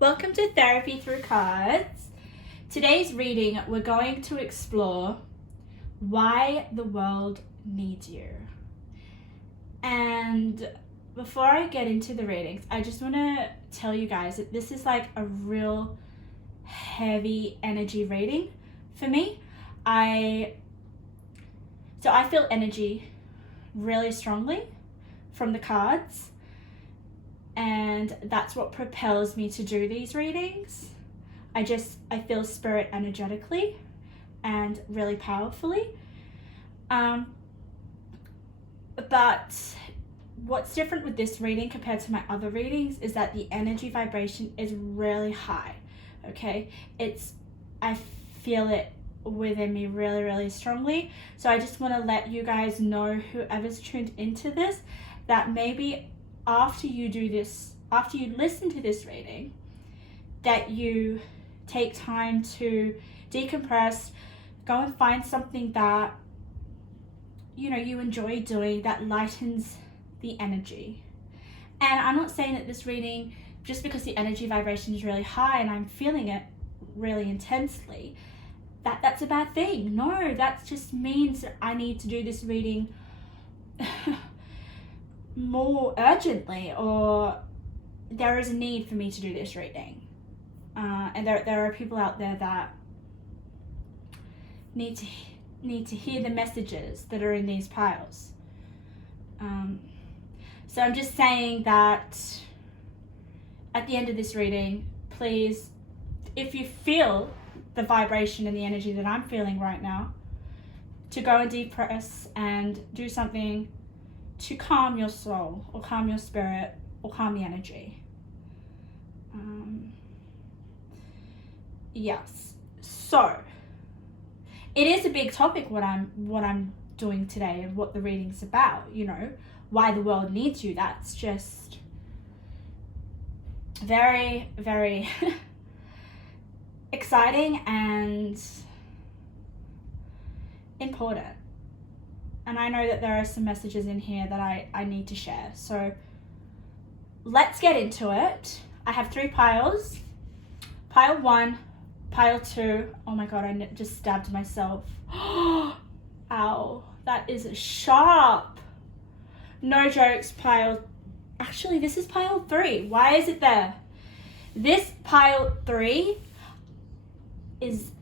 Welcome to Therapy Through Cards. Today's reading, we're going to explore why the world needs you. And before I get into the readings, I just want to tell you guys that this is like a real heavy energy reading for me. I feel energy really strongly from the cards. And that's what propels me to do these readings. I feel spirit energetically and really powerfully. But what's different with this reading compared to my other readings is that the energy vibration is really high, okay? I feel it within me really, really strongly. So I just want to let you guys know, whoever's tuned into this, that maybe after you listen to this reading, that you take time to decompress, go and find something that you enjoy doing that lightens the energy. And I'm not saying that this reading, just because the energy vibration is really high and I'm feeling it really intensely, that's a bad thing. No, that just means that I need to do this reading more urgently, or there is a need for me to do this reading, and there are people out there that need to hear the messages that are in these piles. So I'm just saying that at the end of this reading, please, if you feel the vibration and the energy that I'm feeling right now, to go and depress and do something to calm your soul or calm your spirit or calm the energy. Yes. So it is a big topic what I'm doing today and what the reading's about, why the world needs you. That's just very, very exciting and important. And I know that there are some messages in here that I need to share. So let's get into it. I have 3 piles. Pile 1, pile 2. Oh my God, I just stabbed myself. Ow, that is sharp. No jokes, actually this is pile 3. Why is it there? This pile 3 is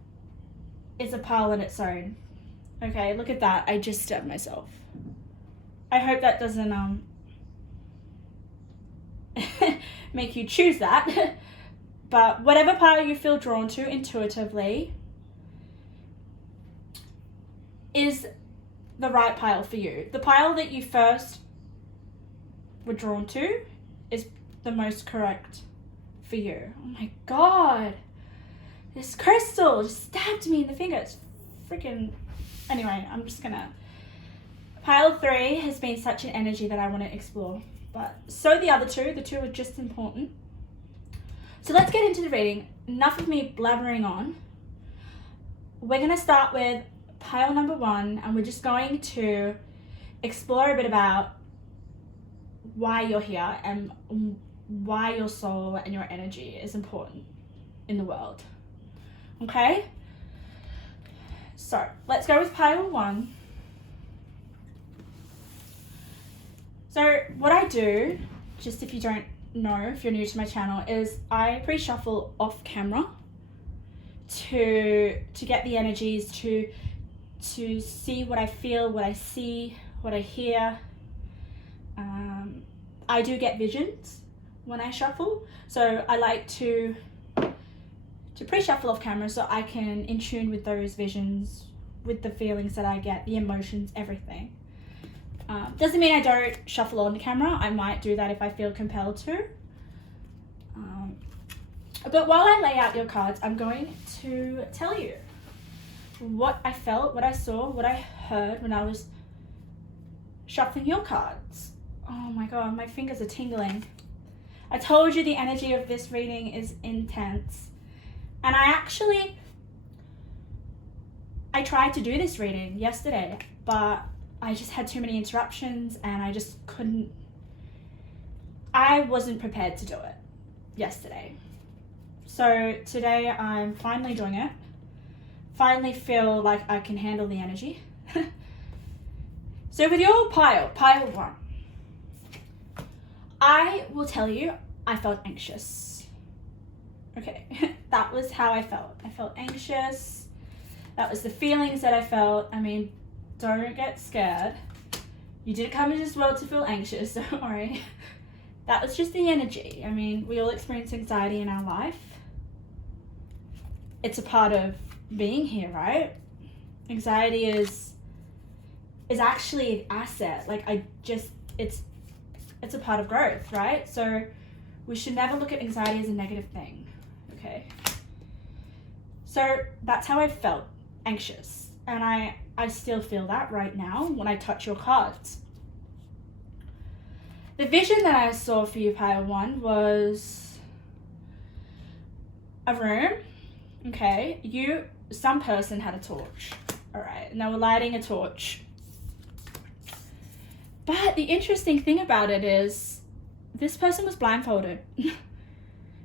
a pile on its own. Okay, look at that. I just stabbed myself. I hope that doesn't make you choose that. But whatever pile you feel drawn to intuitively is the right pile for you. The pile that you first were drawn to is the most correct for you. Oh my God. This crystal just stabbed me in the finger. It's freaking... Anyway, I'm just gonna... Pile 3 has been such an energy that I want to explore. But so the other 2, the 2 are just important. So let's get into the reading. Enough of me blabbering on. We're gonna start with pile number 1, and we're just going to explore a bit about why you're here and why your soul and your energy is important in the world. Okay? So let's go with pile 1. So what I do, just if you don't know, if you're new to my channel, is I pre-shuffle off camera to get the energies, to see what I feel, what I see, what I hear. I do get visions when I shuffle, so I like to pre-shuffle off camera so I can in tune with those visions, with the feelings that I get, the emotions, everything. Doesn't mean I don't shuffle on camera. I might do that if I feel compelled to. But while I lay out your cards, I'm going to tell you what I felt, what I saw, what I heard when I was shuffling your cards. Oh my God, my fingers are tingling. I told you the energy of this reading is intense. And I tried to do this reading yesterday, but I just had too many interruptions and I wasn't prepared to do it yesterday. So today I'm finally doing it. Finally feel like I can handle the energy. So with your pile 1, I will tell you, I felt anxious. Okay, that was how I felt. I felt anxious. That was the feelings that I felt. I mean, don't get scared. You didn't come into this world to feel anxious, don't worry. That was just the energy. I mean, we all experience anxiety in our life. It's a part of being here, right? Anxiety is actually an asset. Like it's a part of growth, right? So we should never look at anxiety as a negative thing, okay? So that's how I felt, anxious. And I still feel that right now when I touch your cards. The vision that I saw for you, pile 1, was a room, okay? Some person had a torch, all right? And they were lighting a torch. But the interesting thing about it is this person was blindfolded.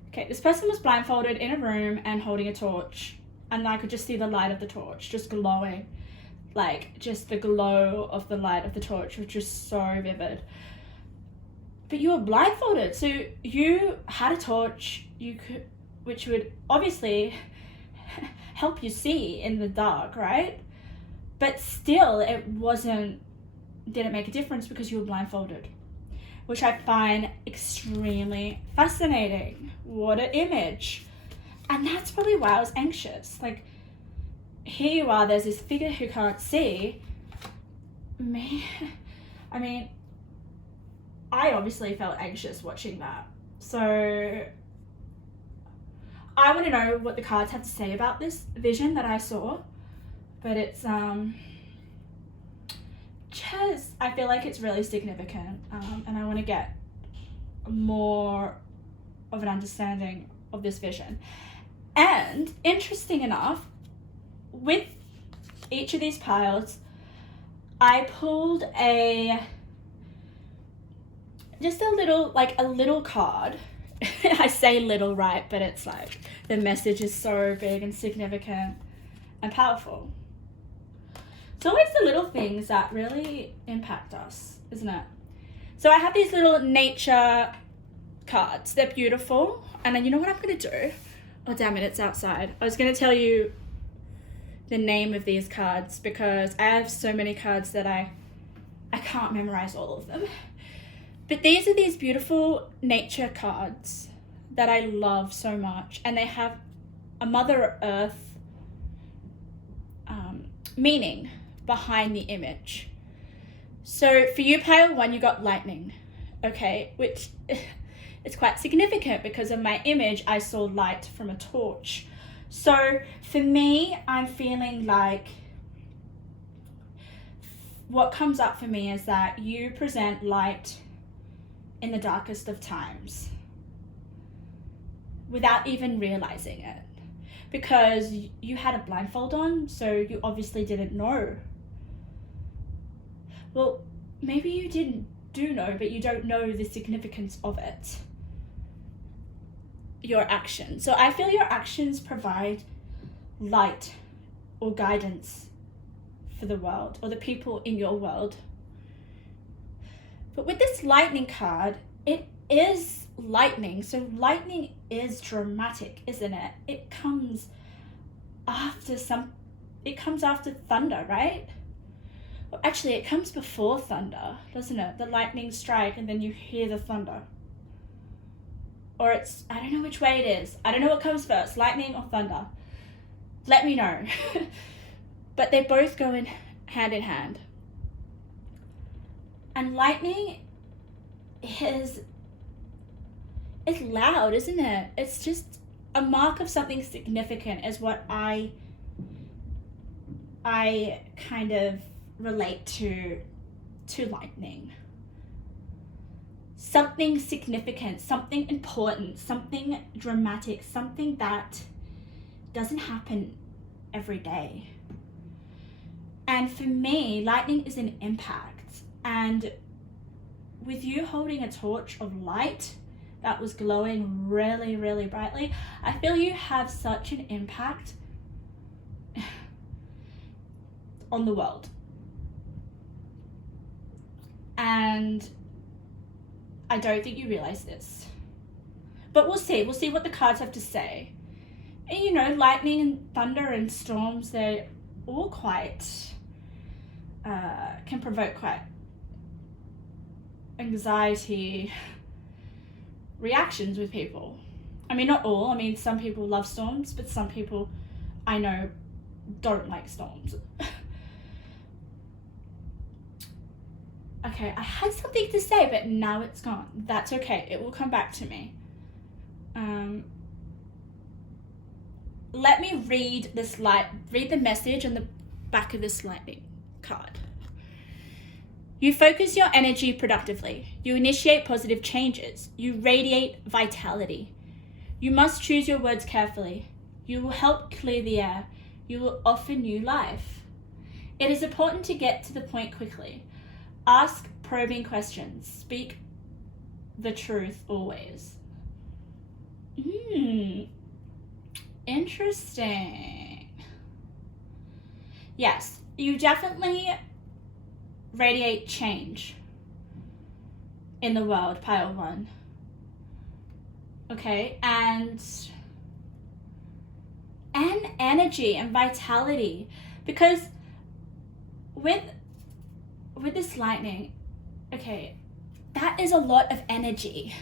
Okay, this person was blindfolded in a room and holding a torch. And I could just see the light of the torch just glowing. Like, just the glow of the light of the torch was just so vivid. But you were blindfolded, so you had a torch which would obviously help you see in the dark, right? But still, it didn't make a difference because you were blindfolded, which I find extremely fascinating. What an image. And that's probably why I was anxious. Like, here you are, there's this figure who can't see me. I mean, I obviously felt anxious watching that. So I want to know what the cards have to say about this vision that I saw. But it's I feel like it's really significant, and I want to get more of an understanding of this vision. And interesting enough, with each of these piles, I pulled a little card. I say little, right? But it's like the message is so big and significant and powerful. It's always the little things that really impact us, isn't it? So I have these little nature cards. They're beautiful. And then you know what I'm going to do? Oh, damn it, it's outside. I was going to tell you the name of these cards because I have so many cards that I can't memorize all of them. But these are these beautiful nature cards that I love so much. And they have a Mother Earth meaning behind the image. So for you, pile 1, you got lightning, okay, which it's quite significant because of my image. I saw light from a torch. So for me, I'm feeling like what comes up for me is that you present light in the darkest of times without even realizing it, because you had a blindfold on, so you obviously didn't know. Well, maybe you do know, but you don't know the significance of it. Your actions. So I feel your actions provide light or guidance for the world or the people in your world. But with this lightning card, it is lightning. So lightning is dramatic, isn't it? It comes after thunder, right? Well, actually, it comes before thunder, doesn't it? The lightning strike and then you hear the thunder. Or I don't know which way it is. I don't know what comes first, lightning or thunder. Let me know. But they both go hand in hand. And lightning is loud, isn't it? It's just a mark of something significant is what I kind of relate to lightning. Something significant, something important, something dramatic, something that doesn't happen every day. And for me, lightning is an impact. And with you holding a torch of light that was glowing really, really brightly. I feel you have such an impact on the world. And I don't think you realize this. But we'll see. We'll see what the cards have to say. And you know, lightning and thunder and storms, they're all quite, can provoke quite anxiety reactions with people. I mean, not all. I mean, some people love storms, but some people I know don't like storms. Okay, I had something to say, but now it's gone. That's okay. It will come back to me. Let me read the message on the back of this lightning card. You focus your energy productively. You initiate positive changes. You radiate vitality. You must choose your words carefully. You will help clear the air. You will offer new life. It is important to get to the point quickly. Ask probing questions. Speak the truth always. Interesting. Yes, you definitely radiate change in the world, pile 1. Okay, and energy and vitality, because with this lightning, okay, that is a lot of energy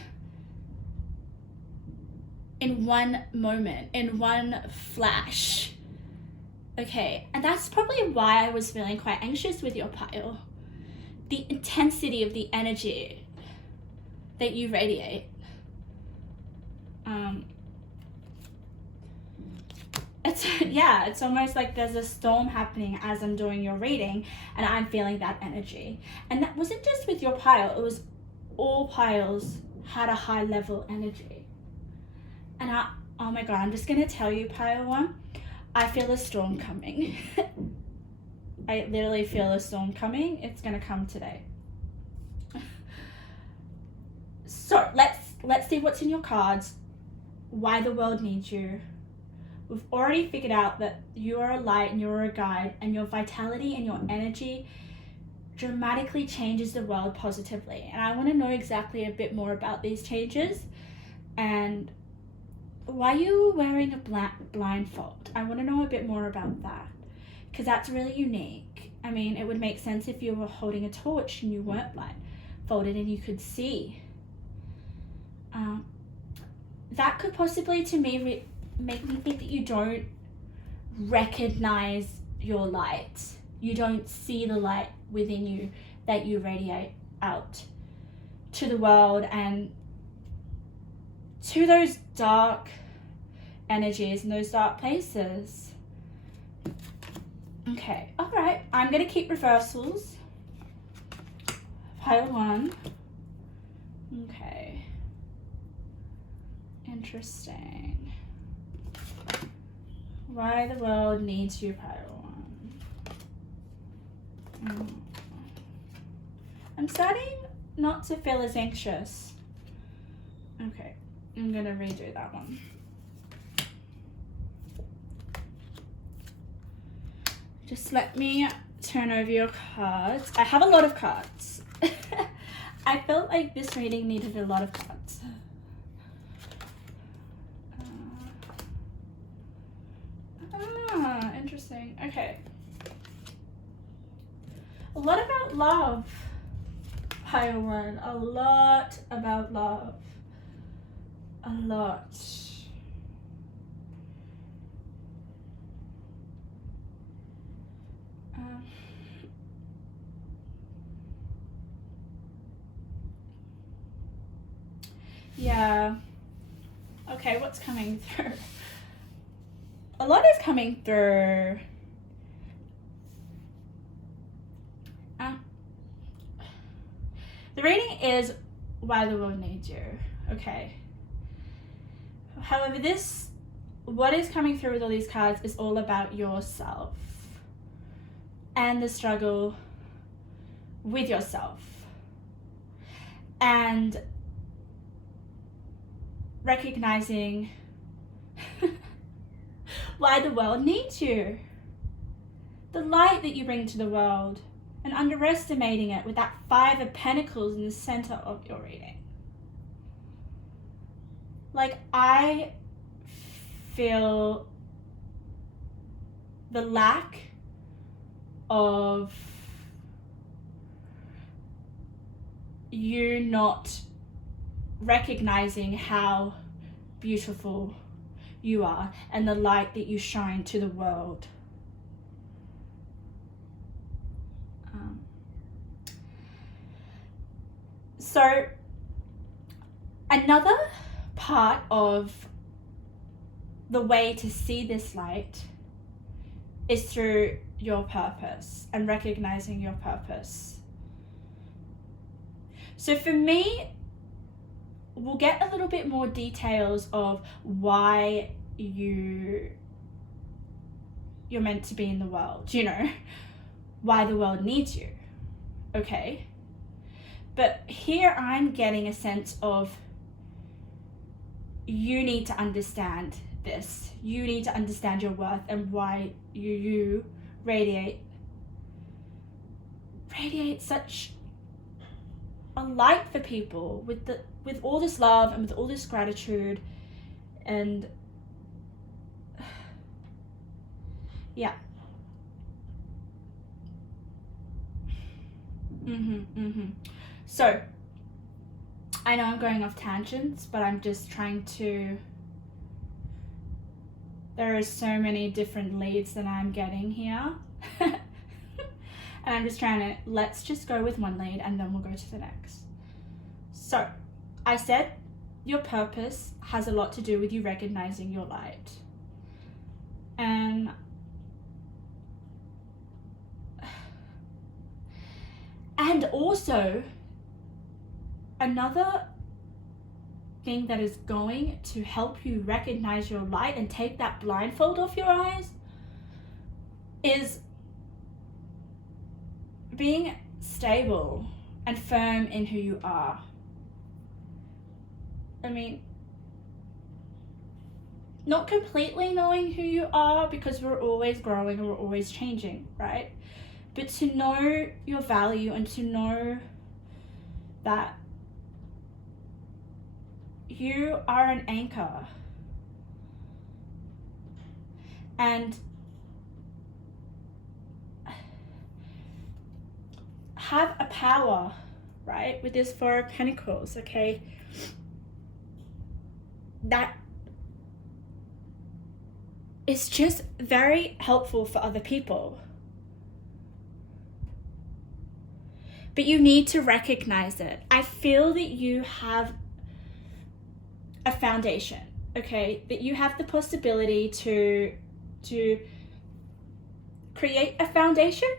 in one moment, in one flash. Okay, and that's probably why I was feeling quite anxious with your pile. The intensity of the energy that you radiate. It's almost like there's a storm happening as I'm doing your reading, and I'm feeling that energy. And that wasn't just with your pile, it was all piles had a high level energy. And oh my God, I'm just gonna tell you, pile 1, I feel a storm coming. I literally feel a storm coming. It's gonna come today. So let's see what's in your cards. Why the world needs you. We've already figured out that you are a light and you're a guide, and your vitality and your energy dramatically changes the world positively. And I want to know exactly a bit more about these changes and why you were wearing a blindfold. I want to know a bit more about that, because that's really unique. I mean, it would make sense if you were holding a torch and you weren't blindfolded and you could see. That could possibly, to me, make me think that you don't recognize your light. You don't see the light within you that you radiate out to the world and to those dark energies and those dark places. Okay, all right. I'm going to keep reversals. Pile 1. Okay. Interesting. Why the world needs you, pile 1. I'm starting not to feel as anxious. Okay, I'm going to redo that one. Just let me turn over your cards. I have a lot of cards. I felt like this reading needed a lot of cards. Interesting. Okay. A lot about love. Pile 1. A lot about love. A lot. Yeah. Okay, what's coming through? A lot is coming through. The reading is why the world needs you. Okay. However, what is coming through with all these cards is all about yourself and the struggle with yourself. And recognizing why the world needs you, the light that you bring to the world, and underestimating it with that 5 of Pentacles in the center of your reading. Like, I feel the lack of you not recognizing how beautiful you are and the light that you shine to the world. So another part of the way to see this light is through your purpose and recognizing your purpose. So for me, we'll get a little bit more details of why you're meant to be in the world, you know, why the world needs you, okay? But here I'm getting a sense of you need to understand this. You need to understand your worth and why you radiate such a light for people with all this love and with all this gratitude. And yeah. So I know I'm going off tangents, but I'm just trying to, there are so many different leads that I'm getting here. And I'm just trying to, let's just go with one lead and then we'll go to the next. So I said your purpose has a lot to do with you recognizing your light. And also, another thing that is going to help you recognize your light and take that blindfold off your eyes is being stable and firm in who you are. I mean, not completely knowing who you are, because we're always growing and we're always changing, right? But to know your value and to know that you are an anchor and have a power, right? With this 4 of Pentacles, okay? That is just very helpful for other people. But you need to recognize it. I feel that you have a foundation, okay? That you have the possibility to create a foundation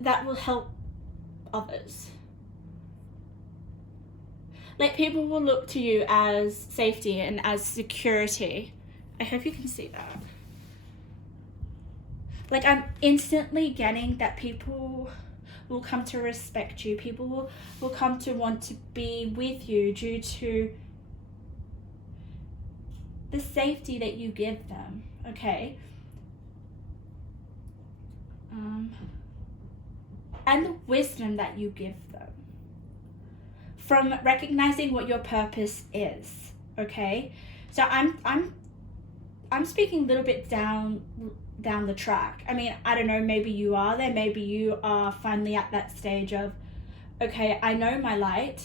that will help others. Like, people will look to you as safety and as security. I hope you can see that. Like, I'm instantly getting that people will come to respect you. People will come to want to be with you due to the safety that you give them, okay? And the wisdom that you give them from recognizing what your purpose is, okay? So I'm speaking a little bit down the track. I mean, I don't know, maybe you are there, maybe you are finally at that stage of, okay, I know my light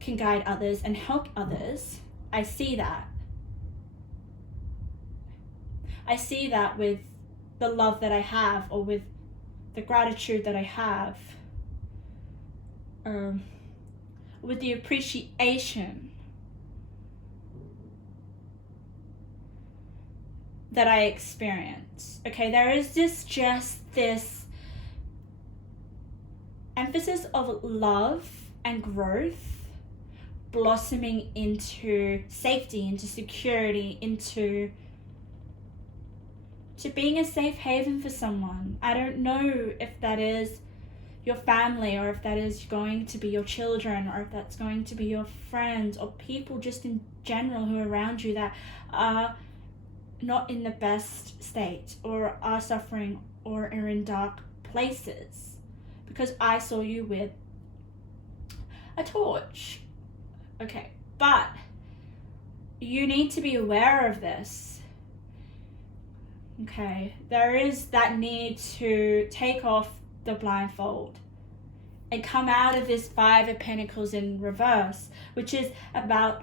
can guide others and help others. I see that. I see that with the love that I have, or with the gratitude that I have, with the appreciation that I experience. Okay, there is just this emphasis of love and growth blossoming into safety, into security, into being a safe haven for someone. I don't know if that is your family, or if that is going to be your children, or if that's going to be your friends, or people just in general who are around you that are not in the best state, or are suffering, or are in dark places. Because I saw you with a torch. Okay, but you need to be aware of this. Okay, there is that need to take off the blindfold and come out of this Five of Pentacles in reverse, which is about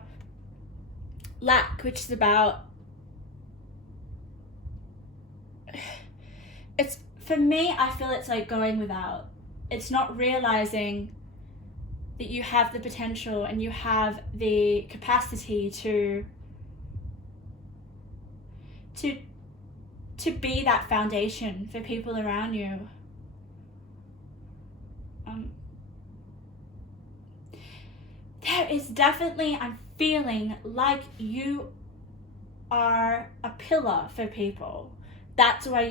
lack, which is about, it's, for me, I feel it's like going without. It's not realizing that you have the potential and you have the capacity to be that foundation for people around you. There is definitely, I'm feeling like you are a pillar for people. That's why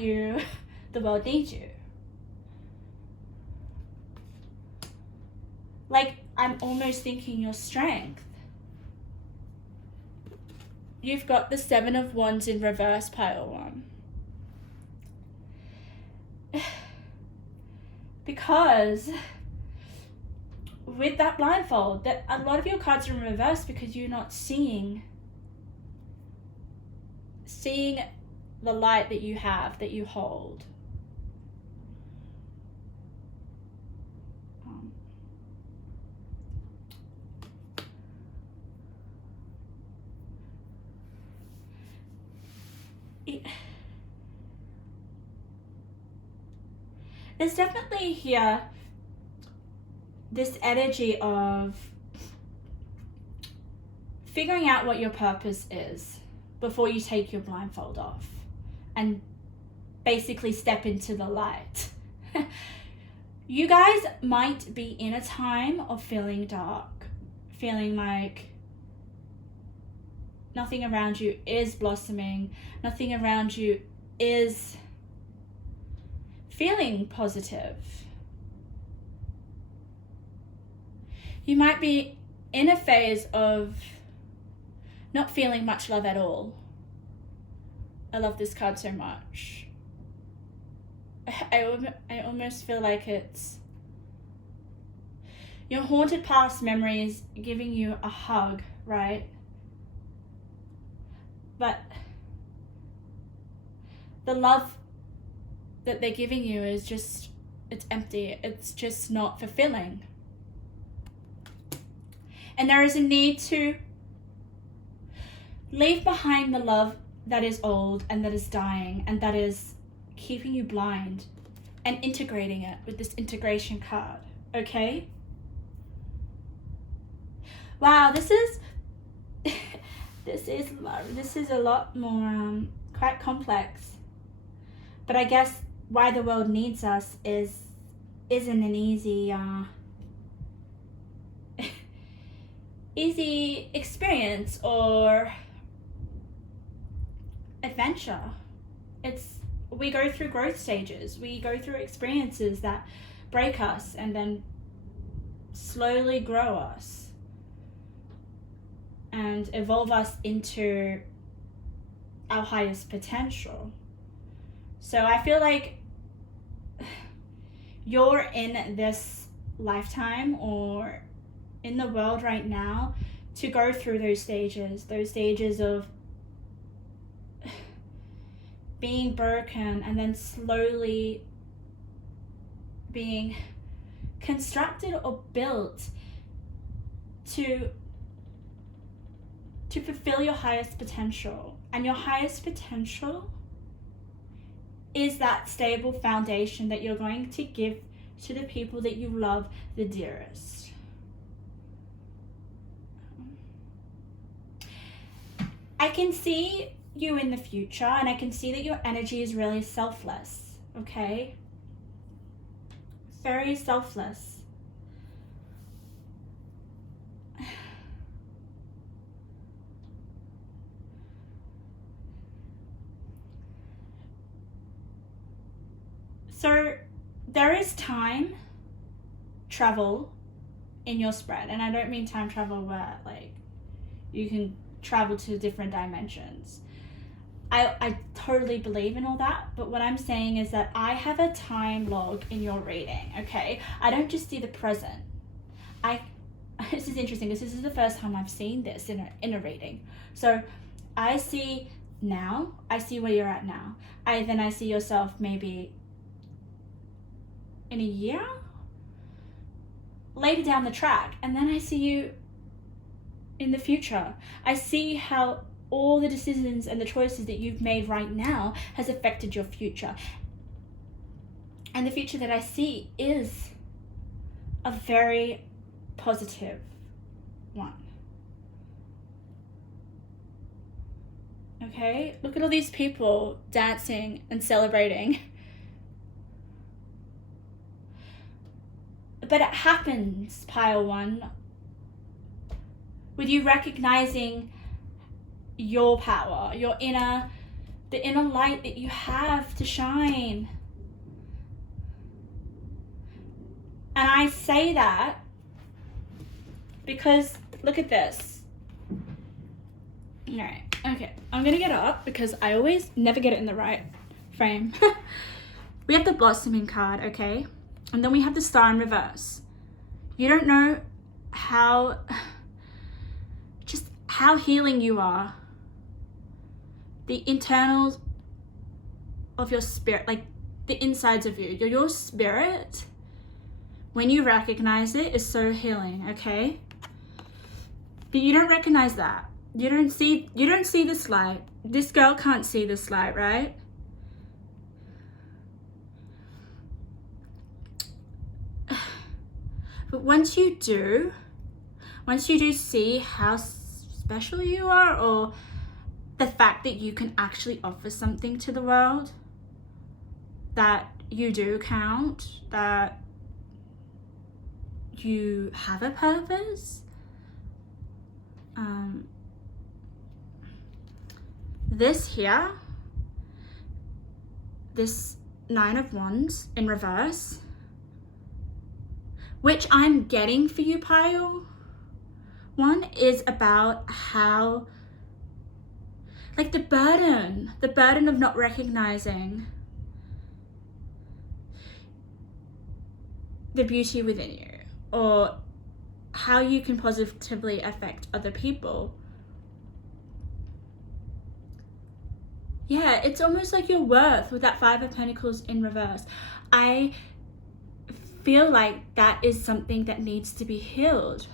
the world needs you. Like, I'm almost thinking your strength. You've got the Seven of Wands in reverse, pile one. Because with that blindfold, that a lot of your cards are in reverse because you're not seeing the light that you have, that you hold. There's definitely here this energy of figuring out what your purpose is before you take your blindfold off and basically step into the light. You guys might be in a time of feeling dark, feeling like nothing around you is blossoming, nothing around you is feeling positive. You might be in a phase of not feeling much love at all. I love this card so much. I almost feel like it's your haunted past memories giving you a hug, right? But the love that they're giving you is just, it's empty. It's just not fulfilling. And there is a need to leave behind the love that is old and that is dying and that is keeping you blind, and integrating it with this integration card, okay? Wow, this is a lot more quite complex. But I guess why the world needs us isn't an easy easy experience or adventure. We go through growth stages. We go through experiences that break us and then slowly grow us and evolve us into our highest potential. So I feel like you're in this lifetime or in the world right now to go through those stages of being broken and then slowly being constructed or built to fulfill your highest potential. And your highest potential is that stable foundation that you're going to give to the people that you love the dearest. I can see you in the future, and I can see that your energy is really selfless, okay? Very selfless. So there is time travel in your spread, and I don't mean time travel where like you can travel to different dimensions. I totally believe in all that, but what I'm saying is that I have a time log in your reading, okay? I don't just see the present. This is interesting because this is the first time I've seen this in a reading. So I see now, I see where you're at now. Then I see yourself maybe in a year later down the track, and then I see you in the future. I see how all the decisions and the choices that you've made right now has affected your future. And the future that I see is a very positive one. Okay, look at all these people dancing and celebrating. But it happens, pile one, with you recognizing your power, the inner light that you have to shine. And I say that because look at this. All right, okay, I'm gonna get up because I always never get it in the right frame. We have the blossoming card, okay? And then we have the star in reverse. You don't know how healing you are. The internals of your spirit, like the insides of you, your spirit, when you recognize it, is so healing, okay? But you don't recognize that. You don't see this light. This girl can't see this light, right? But once you do see how special you are, or the fact that you can actually offer something to the world, that you do count, that you have a purpose. This here, this 9 of Wands in reverse, which I'm getting for you, pile one, is about how, like, the burden of not recognizing the beauty within you, or how you can positively affect other people. Yeah, it's almost like your worth with that 5 of Pentacles in reverse. I feel like that is something that needs to be healed.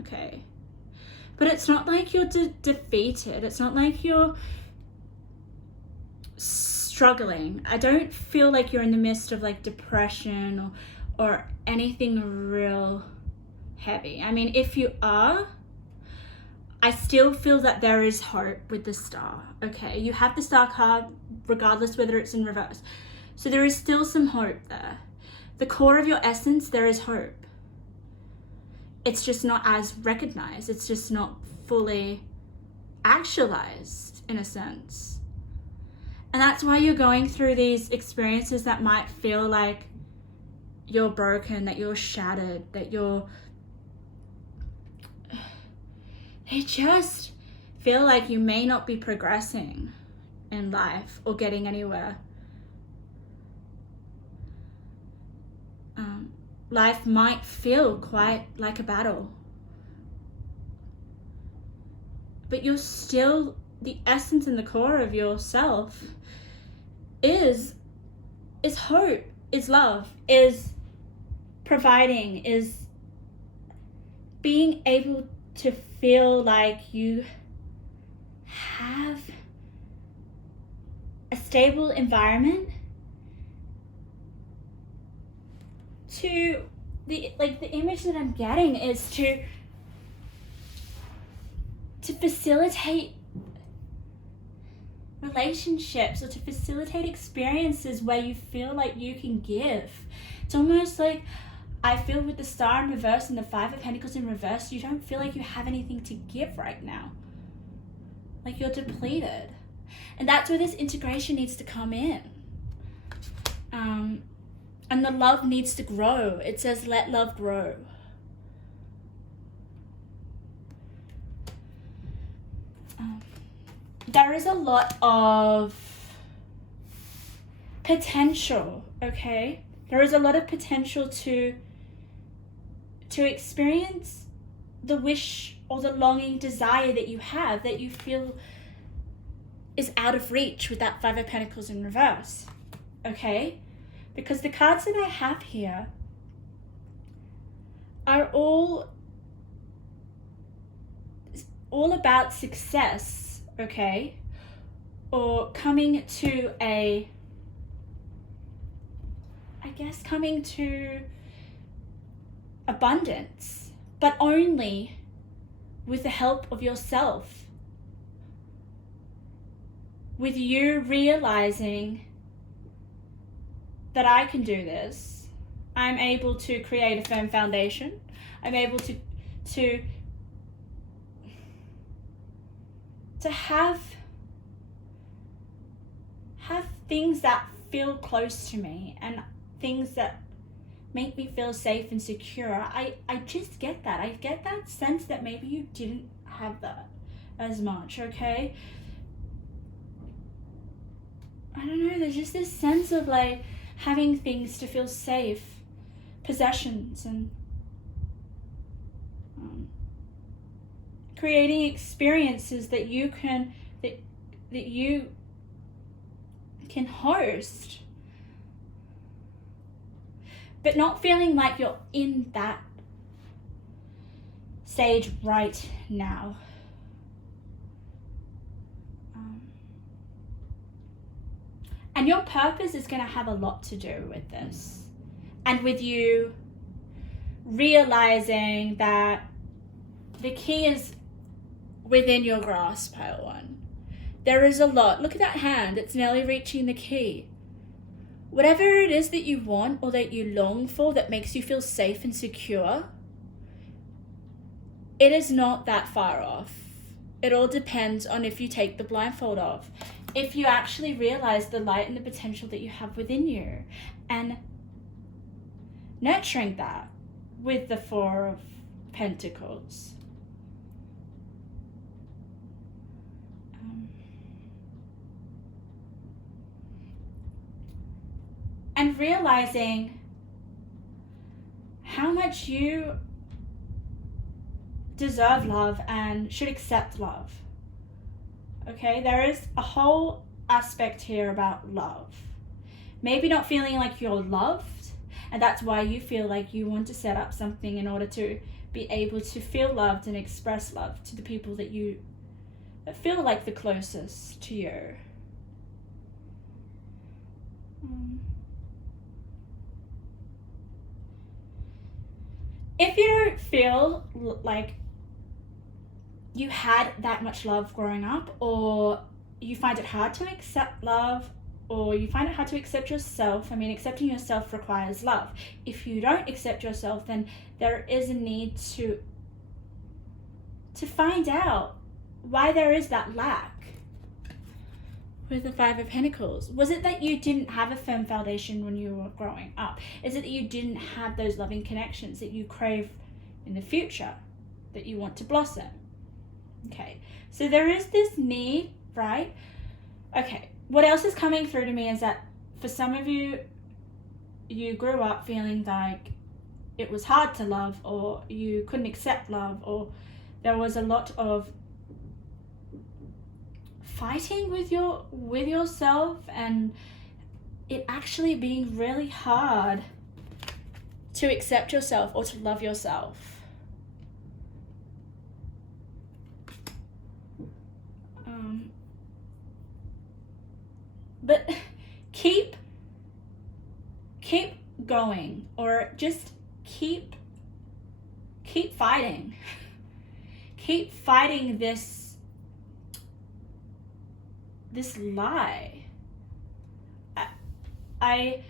Okay. But it's not like you're defeated. It's not like you're struggling. I don't feel like you're in the midst of like depression or anything real heavy. I mean, if you are, I still feel that there is hope with the star. Okay, you have the star card regardless whether it's in reverse. So there is still some hope there. The core of your essence, there is hope. It's just not as recognized. It's just not fully actualized in a sense. And that's why you're going through these experiences that might feel like you're broken, that you're shattered, that they just feel like you may not be progressing in life or getting anywhere. Life might feel quite like a battle, but you're still, the essence and the core of yourself is hope, is love, is providing, is being able to feel like you have a stable environment to the image that I'm getting is to facilitate relationships, or to facilitate experiences where you feel like you can give. It's almost like I feel with the star in reverse and the 5 of Pentacles in reverse, you don't feel like you have anything to give right now. Like you're depleted. And that's where this integration needs to come in. And the love needs to grow. It says, let love grow. There is a lot of potential, okay? There is a lot of potential to experience the wish or the longing desire that you have, that you feel is out of reach with that Five of Pentacles in reverse, okay? Because the cards that I have here are all about success, okay? Or coming to coming to abundance, but only with the help of yourself. With you realizing that I can do this, I'm able to create a firm foundation. I'm able to have things that feel close to me and things that make me feel safe and secure. I just get that. I get that sense that maybe you didn't have that as much, okay? I don't know, there's just this sense of like having things to feel safe, possessions, and creating experiences that you can host, but not feeling like you're in that stage right now. And your purpose is going to have a lot to do with this. And with you realizing that the key is within your grasp, pile one. There is a lot. Look at that hand. It's nearly reaching the key. Whatever it is that you want or that you long for that makes you feel safe and secure, it is not that far off. It all depends on if you take the blindfold off. If you actually realize the light and the potential that you have within you, and nurturing that with the Four of Pentacles. And realizing how much you deserve love and should accept love. Okay, there is a whole aspect here about love. Maybe not feeling like you're loved, and that's why you feel like you want to set up something in order to be able to feel loved and express love to the people that feel like the closest to you. If you don't feel like you had that much love growing up, or you find it hard to accept love, or you find it hard to accept yourself, accepting yourself requires love. If you don't accept yourself, then there is a need to find out why there is that lack. With the Five of Pentacles, was it that you didn't have a firm foundation when you were growing up? Is it that you didn't have those loving connections that you crave in the future, that you want to blossom? Okay, so there is this need, right? Okay, what else is coming through to me is that for some of you, you grew up feeling like it was hard to love, or you couldn't accept love, or there was a lot of fighting with yourself, and it actually being really hard to accept yourself or to love yourself. But keep going, or just keep fighting. Keep fighting this lie. I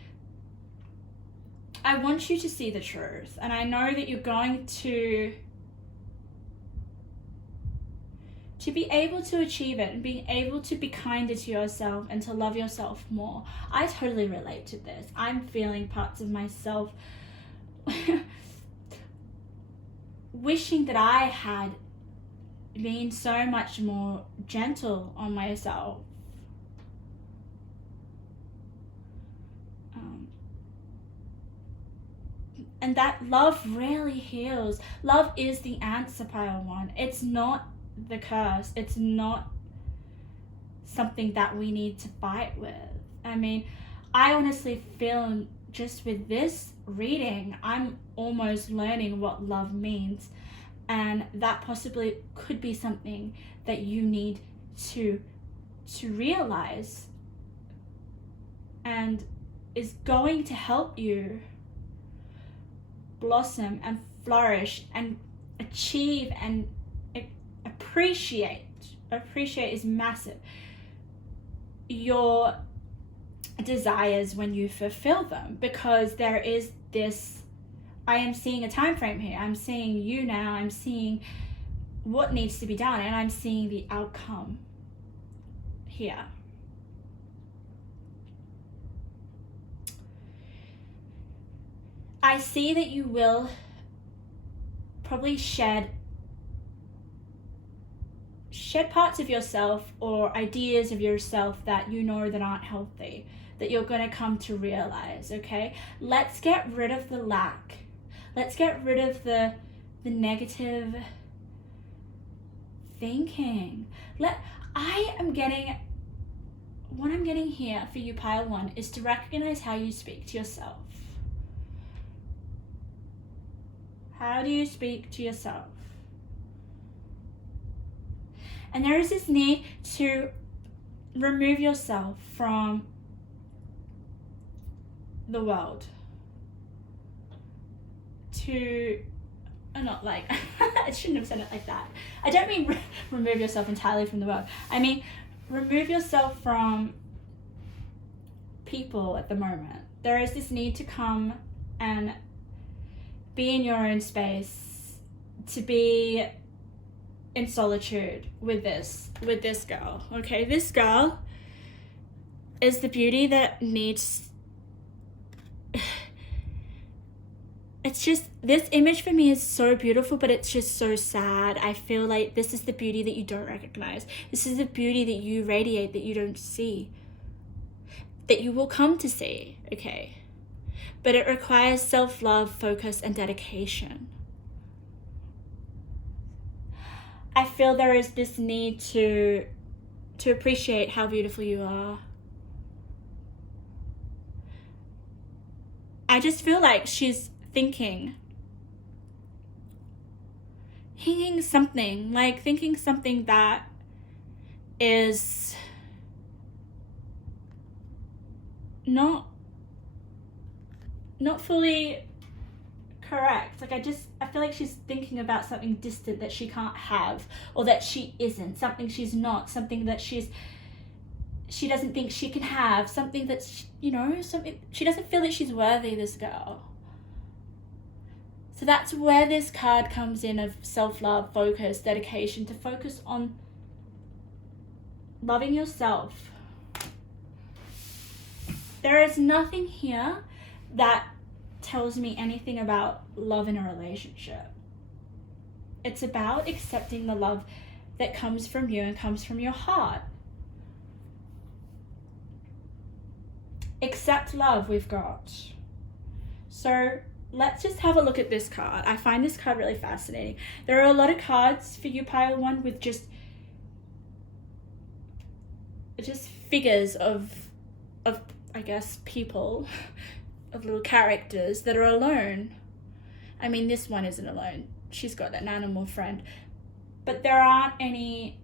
want you to see the truth, and I know that you're going to to be able to achieve it and being able to be kinder to yourself and to love yourself more. I totally relate to this. I'm feeling parts of myself wishing that I had been so much more gentle on myself. And that love really heals. Love is the answer, pile one. It's not the curse. It's not something that we need to fight with. I mean, I honestly feel just with this reading, I'm almost learning what love means. And that possibly could be something that you need to realize and is going to help you blossom and flourish and achieve and appreciate is massive, your desires when you fulfill them, because there is this, I am seeing a time frame here. I'm seeing you now. I'm seeing what needs to be done, and I'm seeing the outcome here. I see that you will probably shed parts of yourself or ideas of yourself that you know that aren't healthy, that you're going to come to realize, okay? Let's get rid of the lack. Let's get rid of the negative thinking. What I'm getting here for you, pile one, is to recognize how you speak to yourself. How do you speak to yourself? And there is this need to remove yourself from the world. Not like, I shouldn't have said it like that. I don't mean remove yourself entirely from the world. I mean, remove yourself from people at the moment. There is this need to come and be in your own space, to be in solitude with this girl, okay? This girl is the beauty that needs, it's just, this image for me is so beautiful, but it's just so sad. I feel like this is the beauty that you don't recognize. This is the beauty that you radiate, that you don't see, that you will come to see, okay? But it requires self-love, focus, and dedication. I feel there is this need to appreciate how beautiful you are. I just feel like she's thinking something that is not fully correct. Like I feel like she's thinking about something distant that she can't have, or that she isn't, something she's not, something that she doesn't think she can have, something that's, something she doesn't feel that she's worthy, this girl. So that's where this card comes in, of self-love, focus, dedication, to focus on loving yourself. There is nothing here that tells me anything about love in a relationship. It's about accepting the love that comes from you and comes from your heart. Accept love, we've got. So let's just have a look at this card. I find this card really fascinating. There are a lot of cards for you, pile one, with just figures of I guess people, of little characters that are alone. I mean, this one isn't alone. She's got an animal friend. But there aren't any,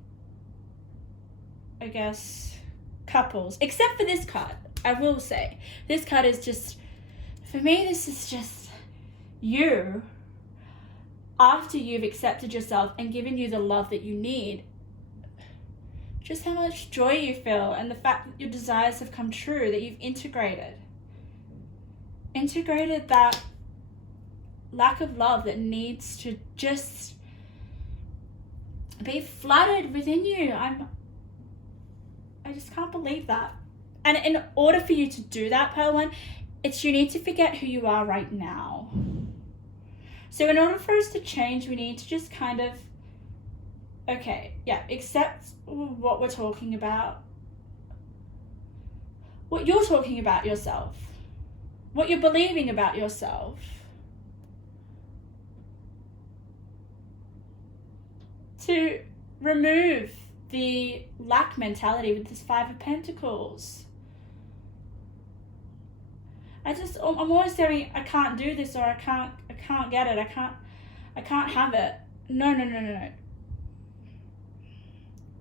I guess, couples. Except for this card, I will say. This card is just, for me, this is just you. After you've accepted yourself and given you the love that you need, just how much joy you feel, and the fact that your desires have come true, that you've integrated that lack of love that needs to be flooded within you. I just can't believe that. And in order for you to do that, Pale One, you need to forget who you are right now. So in order for us to change, we need to just kind of, accept what we're talking about. What you're talking about yourself. What you're believing about yourself. To remove the lack mentality with this Five of Pentacles. I'm always saying I can't do this, or I can't get it, I can't have it. No.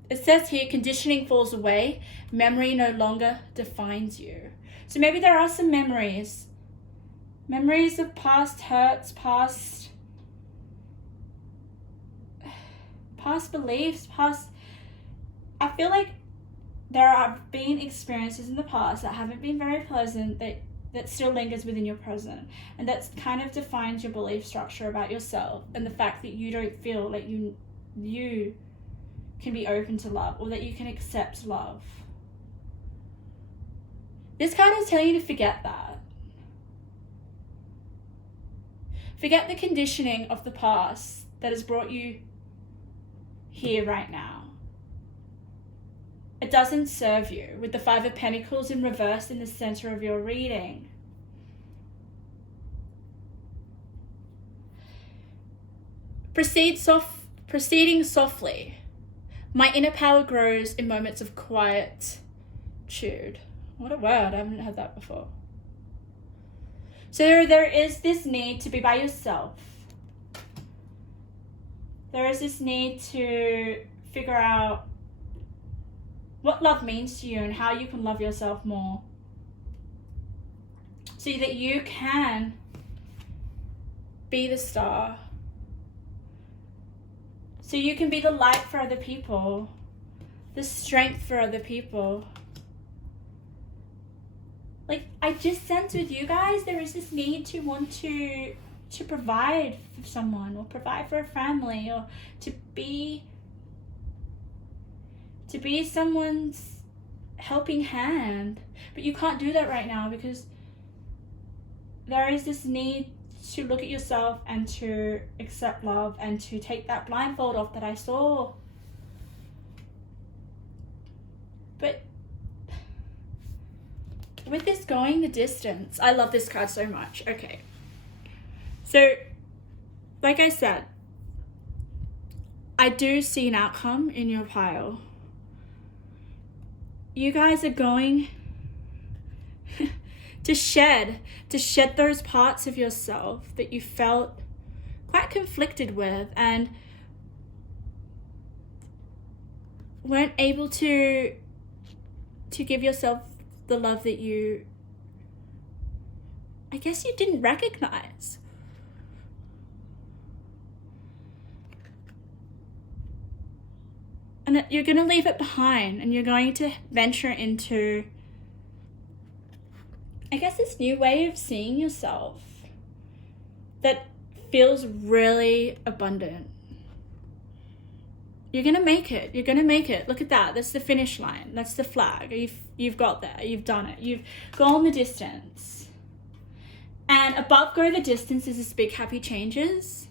It says here, conditioning falls away, memory no longer defines you. So maybe there are some memories of past hurts, past beliefs, I feel like there have been experiences in the past that haven't been very pleasant that still lingers within your present, and that's kind of defines your belief structure about yourself, and the fact that you don't feel like you can be open to love, or that you can accept love. This card is telling you to forget that. Forget the conditioning of the past that has brought you here right now. It doesn't serve you, with the Five of Pentacles in reverse in the center of your reading. Proceeding softly. My inner power grows in moments of quietude. What a word, I haven't heard that before. So there is this need to be by yourself. There is this need to figure out what love means to you and how you can love yourself more, so that you can be the star, so you can be the light for other people, the strength for other people. Like, I just sense with you guys, there is this need to want to provide for someone, or provide for a family, or to be someone's helping hand. But you can't do that right now, because there is this need to look at yourself and to accept love, and to take that blindfold off that I saw. But with this going the distance, I love this card so much. Okay. So, like I said, I do see an outcome in your pile. You guys are going to shed those parts of yourself that you felt quite conflicted with and weren't able to give yourself the love that I guess you didn't recognize. And you're going to leave it behind, and you're going to venture into, I guess, this new way of seeing yourself that feels really abundant. You're going to make it. You're going to make it. Look at that. That's the finish line. That's the flag. You've got there. You've done it. You've gone the distance. And above go the distance is this big happy changes.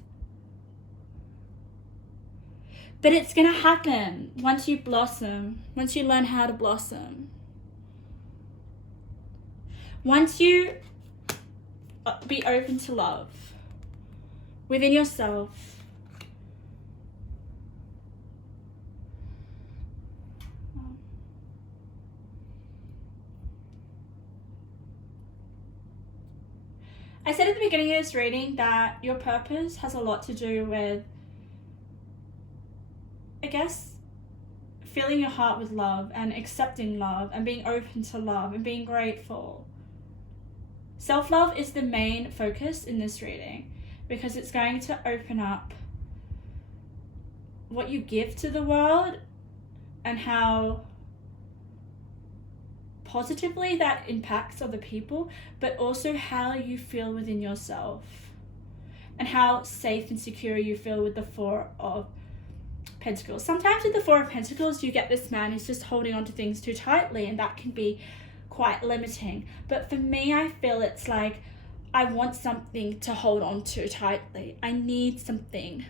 But it's going to happen once you blossom, once you learn how to blossom. Once you be open to love within yourself. I said at the beginning of this reading that your purpose has a lot to do with, I guess, filling your heart with love and accepting love and being open to love and being grateful. Self-love is the main focus in this reading, because it's going to open up what you give to the world and how positively that impacts other people, but also how you feel within yourself and how safe and secure you feel with the Four of Pentacles. Sometimes with the Four of Pentacles, you get this man who's just holding on to things too tightly, and that can be quite limiting. But for me, I feel it's like I want something to hold on to tightly. I need something.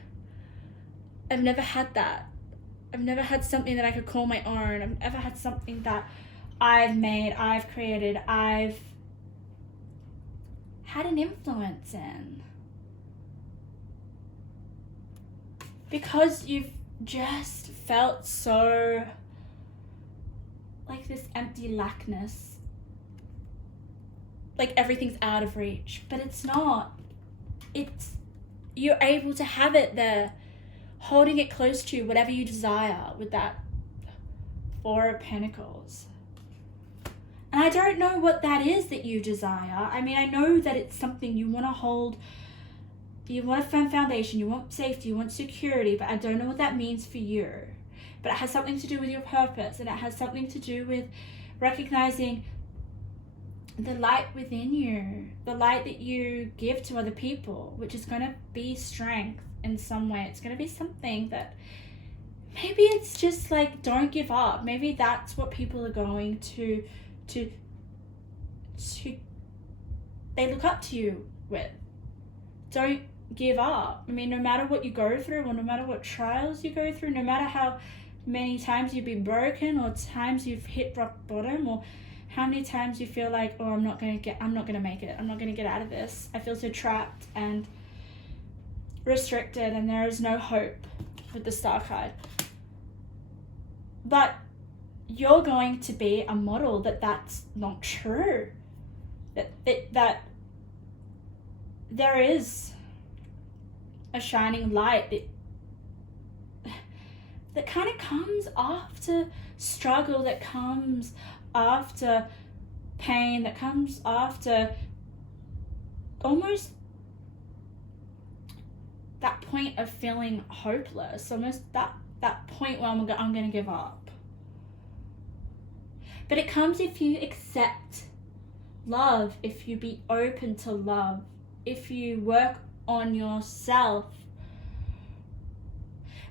I've never had that. I've never had something that I could call my own. I've never had something that I've made, I've created, I've had an influence in. Because you've just felt so like this empty lackness, like everything's out of reach, but it's not. You're able to have it there, holding it close to you, whatever you desire, with that Four of Pentacles. And I don't know what that is that you desire. I mean, I know that it's something you want to hold. You want a firm foundation, you want safety, you want security, but I don't know what that means for you. But it has something to do with your purpose, and it has something to do with recognizing the light within you, the light that you give to other people, which is going to be strength in some way. It's going to be something that maybe it's just like, don't give up. Maybe that's what people are going to they look up to you with. Don't give up. I mean, no matter what you go through, or no matter what trials you go through, no matter how many times you've been broken, or times you've hit rock bottom, or how many times you feel like, oh, I'm not gonna make it, I'm not gonna get out of this, I feel so trapped and restricted, and there is no hope with the Star card. But you're going to be a model that that's not true, that there is a shining light that kind of comes after struggle, that comes after pain, that comes after almost that point of feeling hopeless, almost that point where I'm going to give up. But it comes if you accept love, if you be open to love, if you work on yourself.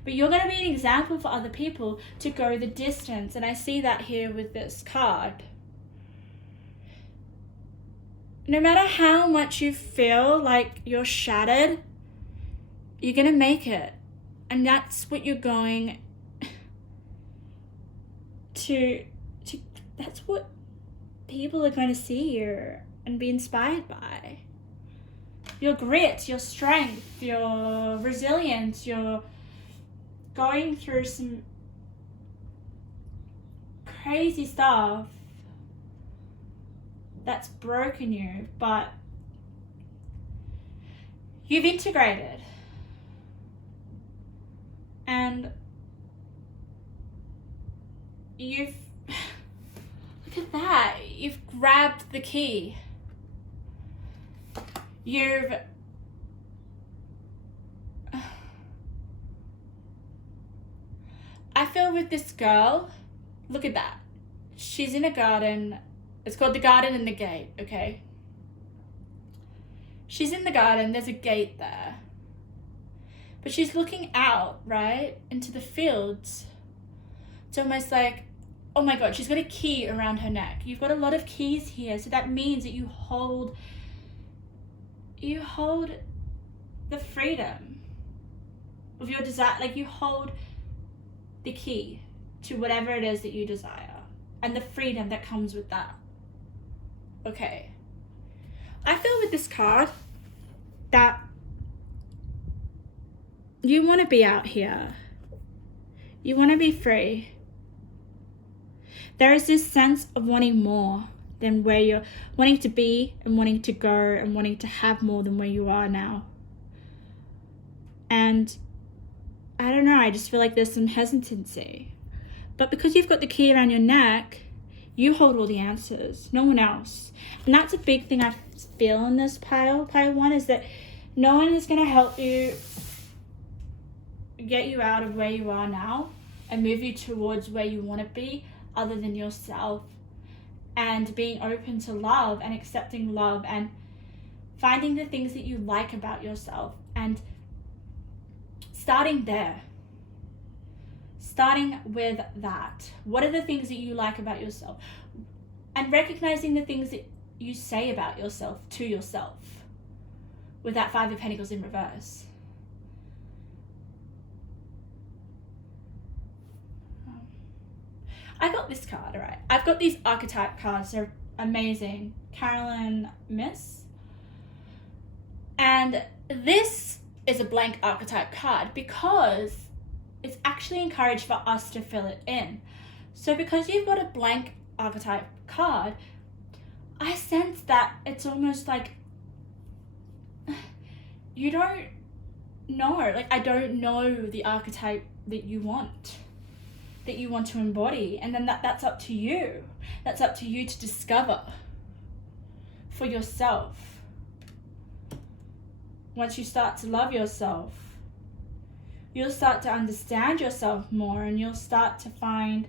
But you're going to be an example for other people to go the distance. And I see that here with this card. No matter how much you feel like you're shattered, you're going to make it. And that's what you're going to that's what people are going to see you and be inspired by. Your grit, your strength, your resilience, your going through some crazy stuff that's broken you, but you've integrated. And you've, look at that, you've grabbed the key. I feel with this girl, look at that. She's in a garden. It's called the garden and the gate, okay? She's in the garden, there's a gate there. But she's looking out, right, into the fields. It's almost like, oh my God, she's got a key around her neck. You've got a lot of keys here, so that means that you hold the freedom of your desire, like you hold the key to whatever it is that you desire and the freedom that comes with that. Okay. I feel with this card that you want to be out here. You want to be free. There is this sense of wanting more than where you're wanting to be, and wanting to go, and wanting to have more than where you are now. And I don't know, I just feel like there's some hesitancy. But because you've got the key around your neck, you hold all the answers, no one else. And that's a big thing I feel in this pile. Pile 1 is that no one is going to help you get you out of where you are now and move you towards where you want to be other than yourself. And being open to love and accepting love and finding the things that you like about yourself and starting there. starting with that. What are the things that you like about yourself? And recognizing the things that you say about yourself to yourself with that Five of Pentacles in reverse. I got this card, right? I've got these archetype cards. They're amazing. Carolyn Miss. And this is a blank archetype card because it's actually encouraged for us to fill it in. So because you've got a blank archetype card, I sense that it's almost like you don't know. Like, I don't know the archetype that you want to embody. And then that's up to you. That's up to you to discover for yourself. Once you start to love yourself, you'll start to understand yourself more, and you'll start to find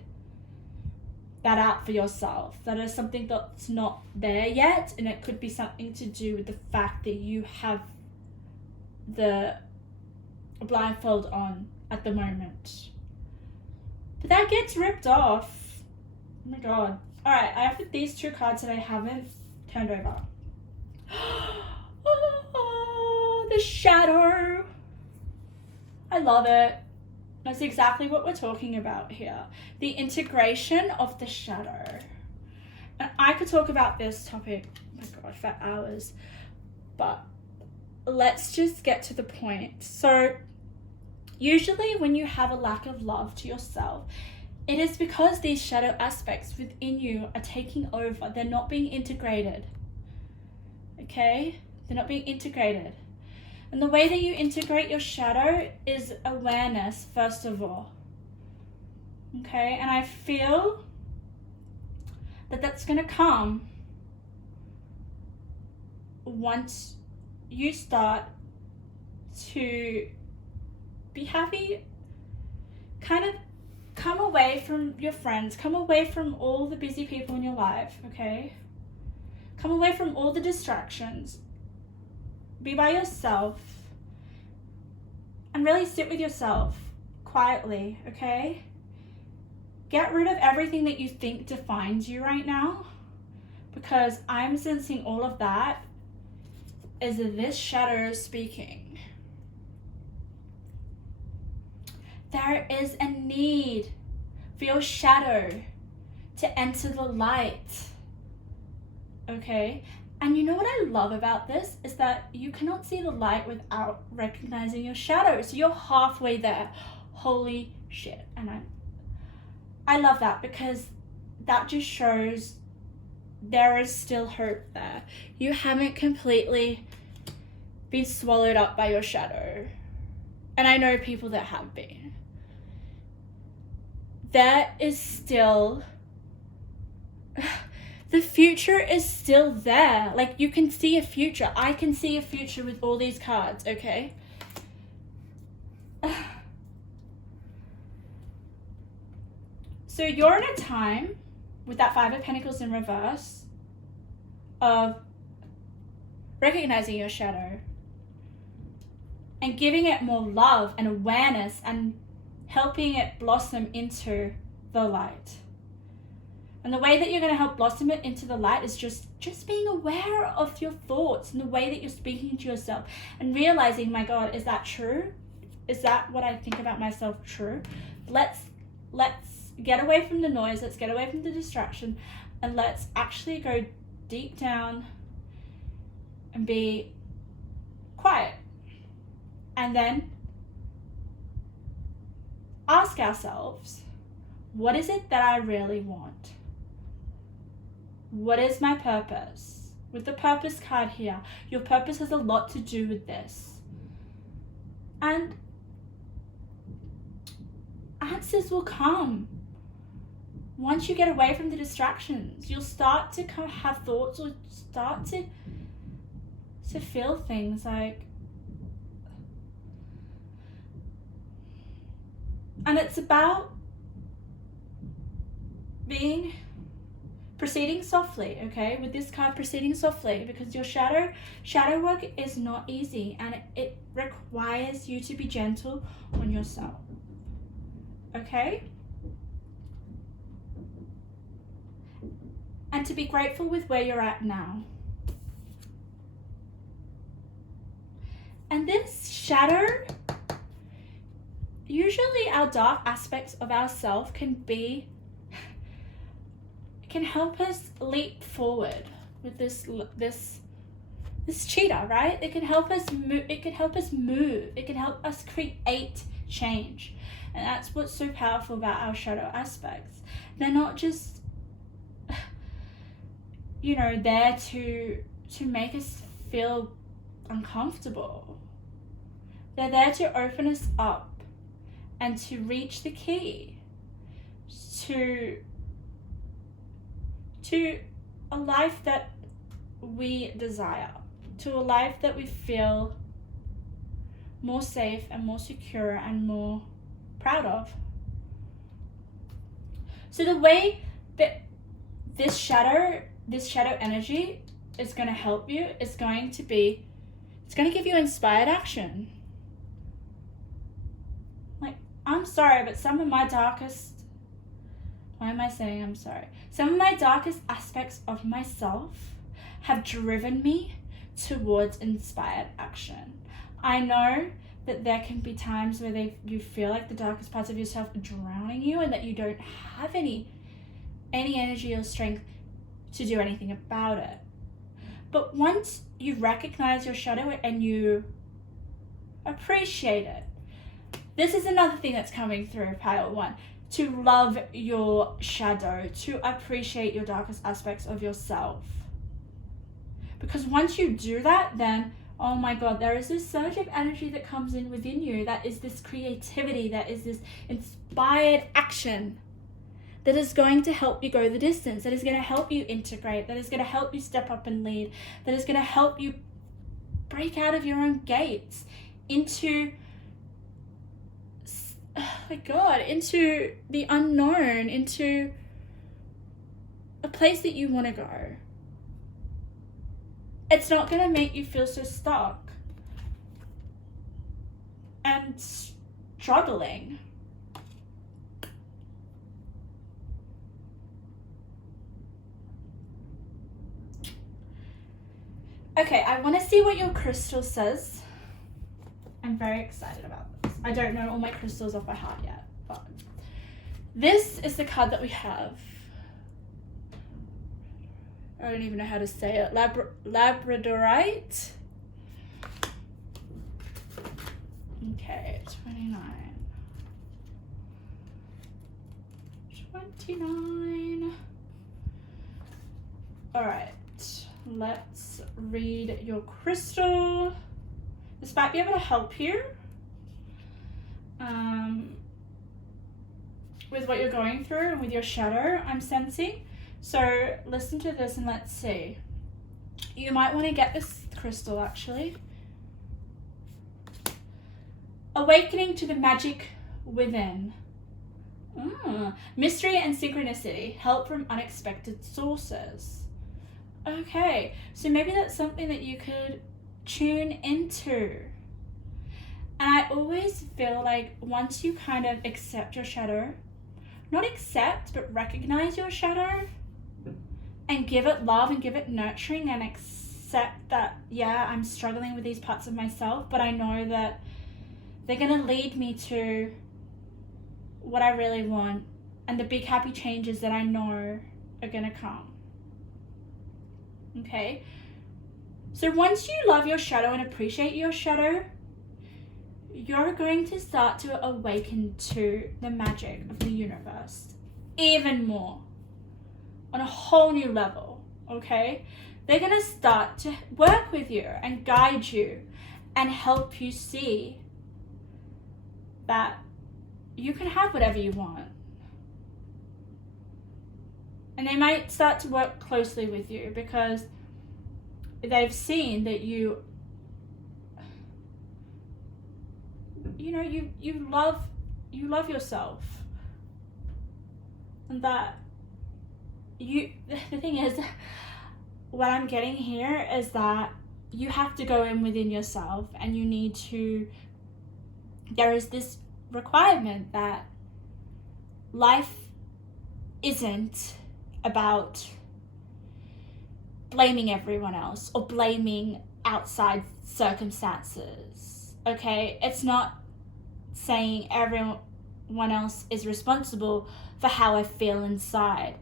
that out for yourself. That is something that's not there yet, and it could be something to do with the fact that you have the blindfold on at the moment. But that gets ripped off. Oh my god. Alright, I have these two cards that I haven't turned over. Oh, the shadow. I love it. That's exactly what we're talking about here. The integration of the shadow. And I could talk about this topic, oh my god, for hours. But let's just get to the point. So usually when you have a lack of love to yourself, it is because these shadow aspects within you are taking over. They're not being integrated. Okay? They're not being integrated. And the way that you integrate your shadow is awareness, first of all. Okay? And I feel that that's going to come once you start to be happy, kind of come away from your friends, come away from all the busy people in your life, okay? Come away from all the distractions. Be by yourself and really sit with yourself quietly, okay? Get rid of everything that you think defines you right now, because I'm sensing all of that is this shadow speaking. There is a need for your shadow to enter the light, okay? And you know what I love about this is that you cannot see the light without recognizing your shadow. So you're halfway there. Holy shit. And I love that, because that just shows there is still hope there. You haven't completely been swallowed up by your shadow. And I know people that have been. There is still... the future is still there. Like, you can see a future. I can see a future with all these cards, okay? So you're in a time with that Five of Pentacles in reverse of recognizing your shadow and giving it more love and awareness and helping it blossom into the light. And the way that you're going to help blossom it into the light is just being aware of your thoughts and the way that you're speaking to yourself and realizing, my God, is that true? Is that what I think about myself true? Let's get away from the noise. Let's get away from the distraction, and let's actually go deep down and be quiet. And then ask ourselves, what is it that I really want? What is my purpose? With the purpose card here, your purpose has a lot to do with this. And answers will come. Once you get away from the distractions, you'll start to have thoughts, or start to feel things like... And it's about proceeding softly, okay? With this card, proceeding softly, because your shadow work is not easy, and it requires you to be gentle on yourself, okay? And to be grateful with where you're at now. And this shadow, usually our dark aspects of ourselves can help us leap forward with this cheetah, right? It can help us move. It can help us create change. And that's what's so powerful about our shadow aspects. They're not just, there to make us feel uncomfortable. They're there to open us up and to reach the key to a life that we desire, to a life that we feel more safe and more secure and more proud of. So the way that this shadow energy is going to help you is going to give you inspired action. Like, I'm sorry, but some of my darkest aspects of myself have driven me towards inspired action. I know that there can be times where you feel like the darkest parts of yourself are drowning you and that you don't have any energy or strength to do anything about it. But once you recognize your shadow and you appreciate it, this is another thing that's coming through pile 1. To love your shadow, to appreciate your darkest aspects of yourself. Because once you do that, then, oh my God, there is this surge of energy that comes in within you, that is this creativity, that is this inspired action that is going to help you go the distance, that is going to help you integrate, that is going to help you step up and lead, that is going to help you break out of your own gates into into the unknown, into a place that you want to go. It's not going to make you feel so stuck and struggling. Okay, I want to see what your crystal says. I'm very excited about this. I don't know all my crystals off by heart yet, but this is the card that we have. I don't even know how to say it. Labradorite. Okay, 29. All right, let's read your crystal. This might be able to help you with what you're going through and with your shadow, I'm sensing. So listen to this and let's see. You might want to get this crystal actually. Awakening to the magic within. Mystery and synchronicity. Help from unexpected sources. Okay, so maybe that's something that you could tune into. And I always feel like once you kind of accept your shadow, not accept, but recognize your shadow and give it love and give it nurturing and accept that, yeah, I'm struggling with these parts of myself, but I know that they're going to lead me to what I really want and the big happy changes that I know are going to come. Okay? So once you love your shadow and appreciate your shadow, you're going to start to awaken to the magic of the universe even more, on a whole new level, okay? They're going to start to work with you and guide you and help you see that you can have whatever you want. And they might start to work closely with you because they've seen that you love yourself, and that the thing is, what I'm getting here is that you have to go in within yourself and there is this requirement that life isn't about blaming everyone else or blaming outside circumstances, okay? It's not saying everyone else is responsible for how I feel inside,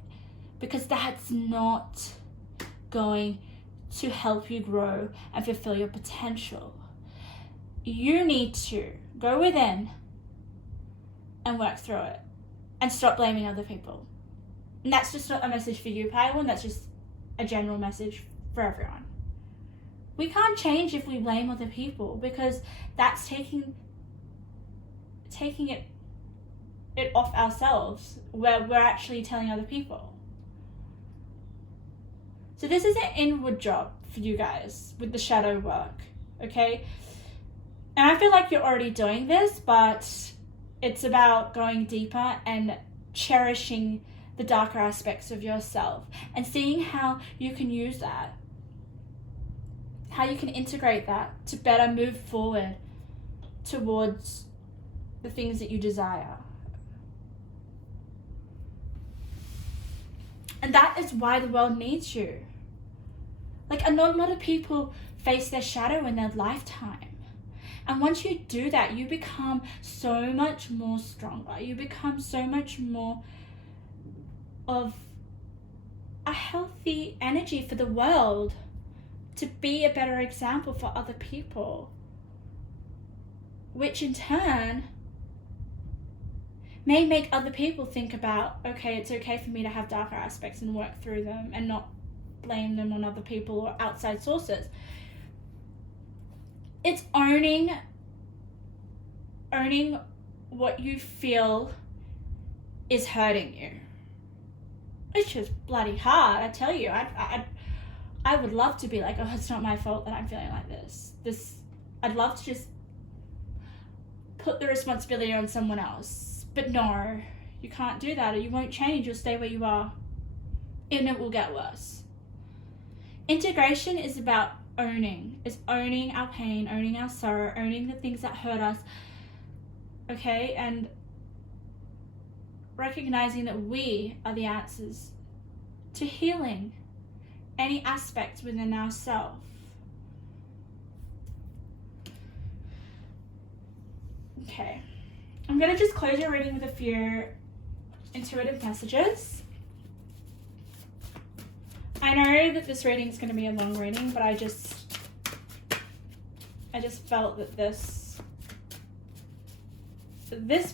because that's not going to help you grow and fulfill your potential. You need to go within and work through it and stop blaming other people. And that's just not a message for you, Padawan, that's just a general message for everyone. We can't change if we blame other people, because that's taking it off ourselves, where we're actually telling other people. So this is an inward job for you guys with the shadow work, okay? And I feel like you're already doing this, but it's about going deeper and cherishing the darker aspects of yourself and seeing how you can use that, how you can integrate that to better move forward towards the things that you desire. And that is why the world needs you. Like, not a lot of people face their shadow in their lifetime. And once you do that, you become so much more stronger. You become so much more of a healthy energy for the world, to be a better example for other people, which in turn may make other people think about, okay, it's okay for me to have darker aspects and work through them and not blame them on other people or outside sources. It's owning what you feel is hurting you. It's just bloody hard, I tell you. I would love to be like, oh, it's not my fault that I'm feeling like this. I'd love to just put the responsibility on someone else. But no, you can't do that, or you won't change. You'll stay where you are, and it will get worse. Integration is about owning our pain, owning our sorrow, owning the things that hurt us, okay? And recognizing that we are the answers to healing any aspects within ourselves. Okay, I'm going to just close your reading with a few intuitive messages. I know that this reading is going to be a long reading, but I just felt that this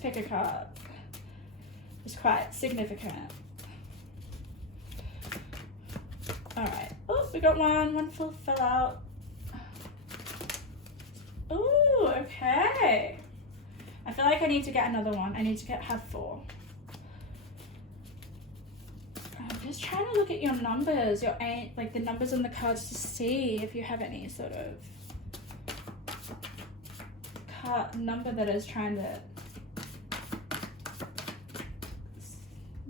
pick a card is quite significant. Alright. Oh, we got one fell out. Ooh, okay. I feel like I need to get another one. I need to have 4. I'm just trying to look at your numbers, like the numbers on the cards, to see if you have any sort of number that is trying to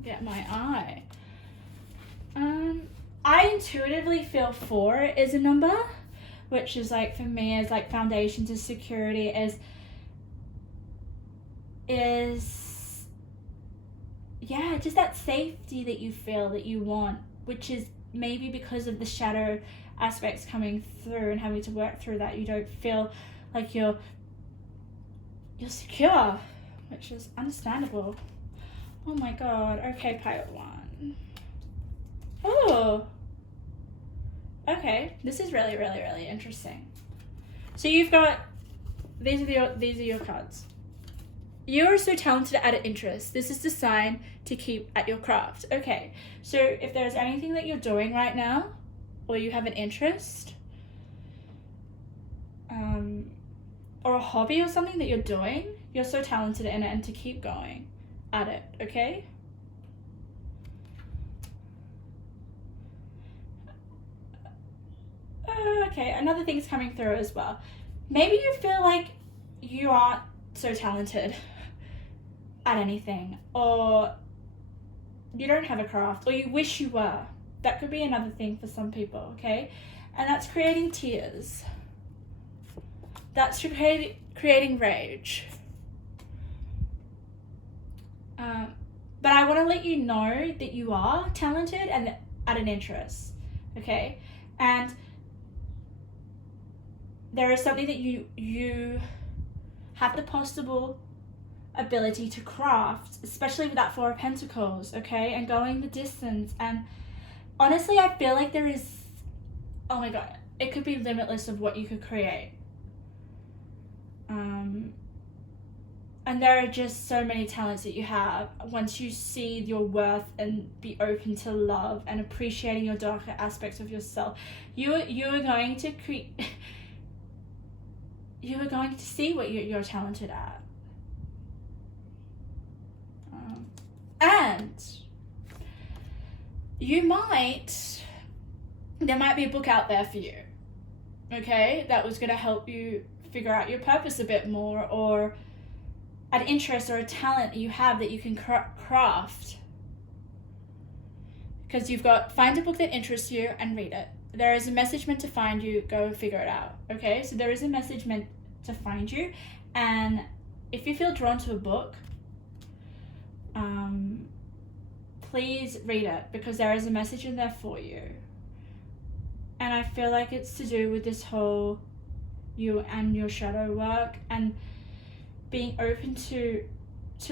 get my eye. I intuitively feel 4 is a number, which is like, for me, is like foundations, is security, is yeah, just that safety that you feel that you want, which is maybe because of the shadow aspects coming through and having to work through that. You don't feel like you're secure, which is understandable. Oh my god. Okay, pilot 1. Oh, okay, this is really, really, really interesting. So you've got, these are your cards. You are so talented at an interest. This is the sign to keep at your craft. Okay, so if there's anything that you're doing right now, or you have an interest, or a hobby or something that you're doing, you're so talented in it, and to keep going at it, okay? Okay, another thing's coming through as well. Maybe you feel like you aren't so talented at anything, or you don't have a craft, or you wish you were. That could be another thing for some people, okay? And that's creating tears. That's creating rage. But But I want to let you know that you are talented and at an interest, okay? And there is something that you have the possible ability to craft, especially with that Four of Pentacles, okay? And going the distance. And honestly, I feel like there is, oh my God, it could be limitless of what you could create. And there are just so many talents that you have once you see your worth and be open to love and appreciating your darker aspects of yourself. You are going to you are going to see what you're talented at. And there might be a book out there for you, okay, that was going to help you figure out your purpose a bit more, or an interest or a talent that you have that you can craft. Because you've got, find a book that interests you and read it. There is a message meant to find you, go and figure it out, okay? So there is a message meant to find you, and if you feel drawn to a book, please read it, because there is a message in there for you. And I feel like it's to do with this whole you and your shadow work, and being open to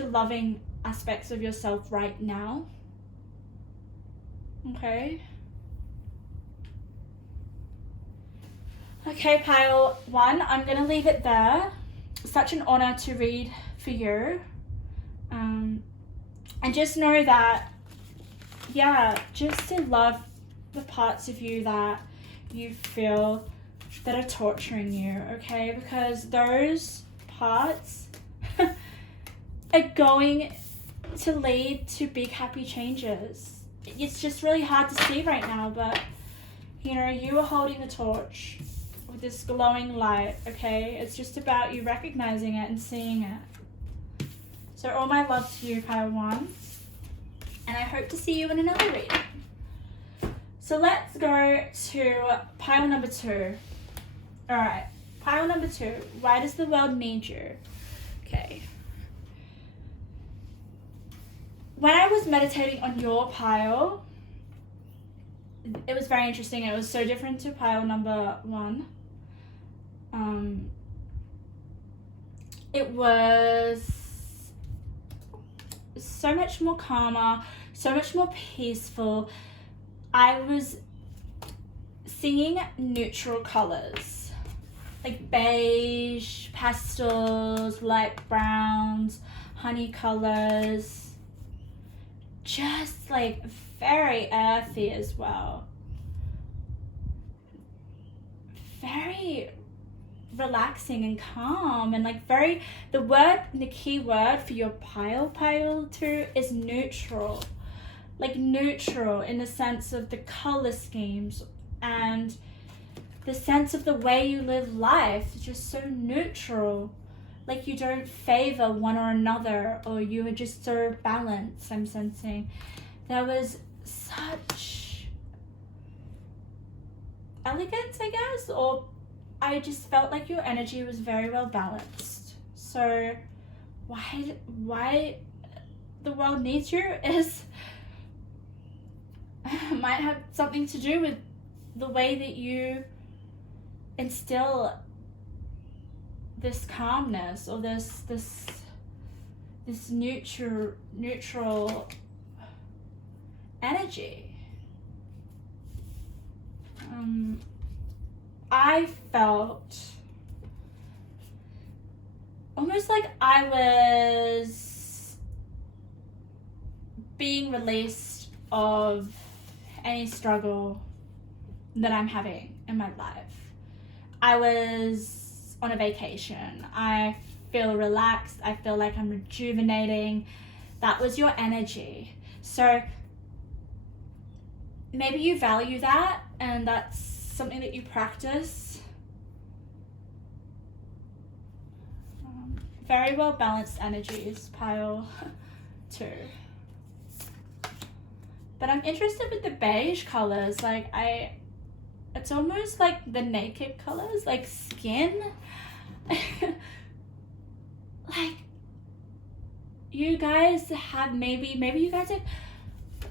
loving aspects of yourself right now. Okay. Okay, pile 1, I'm going to leave it there. Such an honor to read for you. And just know that, yeah, just to love the parts of you that you feel that are torturing you, okay? Because those parts are going to lead to big happy changes. It's just really hard to see right now, but you know, you are holding the torch with this glowing light, okay? It's just about you recognizing it and seeing it. So all my love to you, pile 1, and I hope to see you in another reading. So let's go to pile number 2. All right, pile number 2, why does the world need you? Okay. When I was meditating on your pile, it was very interesting. It was so different to pile number 1. It was so much more calmer, so much more peaceful. I was seeing neutral colors, like beige, pastels, light browns, honey colors, just like very earthy as well. Very relaxing and calm, and like very, the key word for your pile 2 is neutral. Like neutral in the sense of the color schemes and the sense of the way you live life. It's just so neutral. Like you don't favor one or another, or you are just so balanced. I'm sensing there was such elegance, I guess, or I just felt like your energy was very well balanced. So why the world needs you is might have something to do with the way that you instill this calmness, or this neutral energy. I felt almost like I was being released of any struggle that I'm having in my life. I was on a vacation. I feel relaxed. I feel like I'm rejuvenating. That was your energy. So maybe you value that, and that's something that you practice. Very well balanced energies, pile 2. But I'm interested with the beige colors. Like it's almost like the naked colors, like skin. Like you guys have maybe you guys are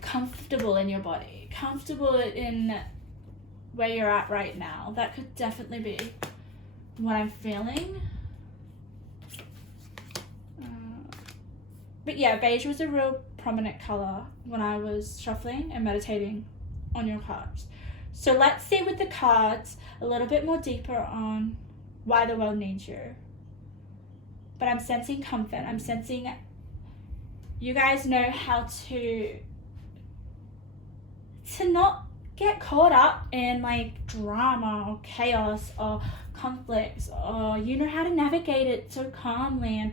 comfortable in your body, comfortable in where you're at right now. That could definitely be what I'm feeling. But yeah, beige was a real prominent color when I was shuffling and meditating on your cards. So let's see with the cards a little bit more deeper on why the world needs you. But I'm sensing comfort. I'm sensing you guys know how to not get caught up in like drama or chaos or conflicts, or you know how to navigate it so calmly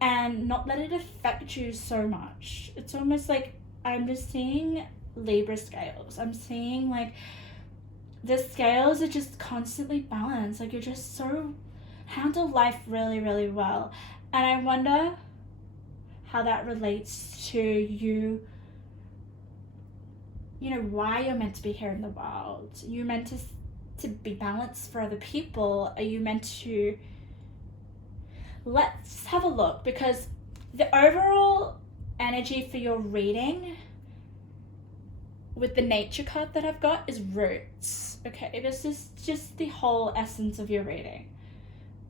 and not let it affect you so much. It's almost like I'm just seeing Libra scales. I'm seeing like the scales are just constantly balanced. Like you're just so handle life really, really well. And I wonder how that relates to you know, why you're meant to be here in the world. You're meant to be balanced for other people. Are you meant to... Let's have a look, because the overall energy for your reading with the nature card that I've got is roots. Okay, this is just the whole essence of your reading.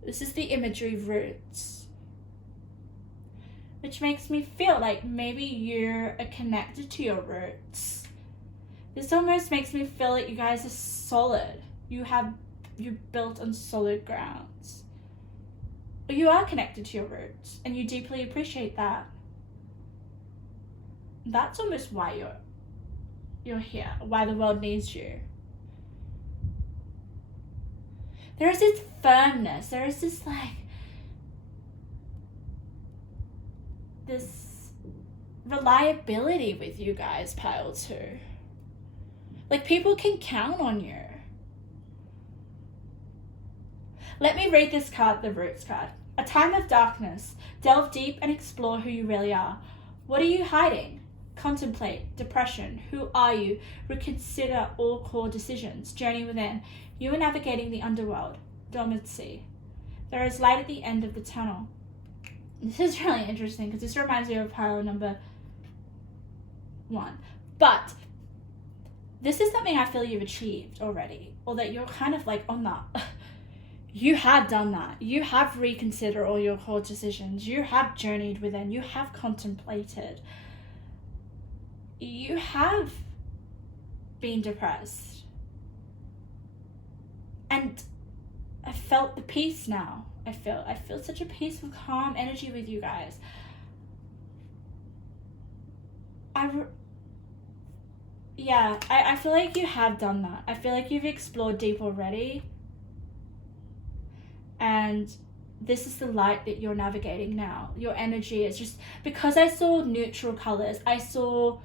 This is the imagery roots, which makes me feel like maybe you're connected to your roots. This almost makes me feel like you guys are solid. You're built on solid grounds. But you are connected to your roots, and you deeply appreciate that. That's almost why you're here, why the world needs you. There is this firmness, there is this this reliability with you guys, pile 2. Like people can count on you. Let me read this card, the Roots card. A time of darkness. Delve deep and explore who you really are. What are you hiding? Contemplate. Depression. Who are you? Reconsider all core decisions. Journey within. You are navigating the underworld. Dormancy. There is light at the end of the tunnel. This is really interesting because this reminds me of pile number 1. But this is something I feel you've achieved already, or that you're kind of like on that. You have done that. You have reconsidered all your core decisions. You have journeyed within. You have contemplated. You have been depressed. And I felt the peace now. I feel such a peaceful, calm energy with you guys. I feel like you have done that. I feel like you've explored deep already. And this is the light that you're navigating now. Your energy is just... Because I saw neutral colors, I saw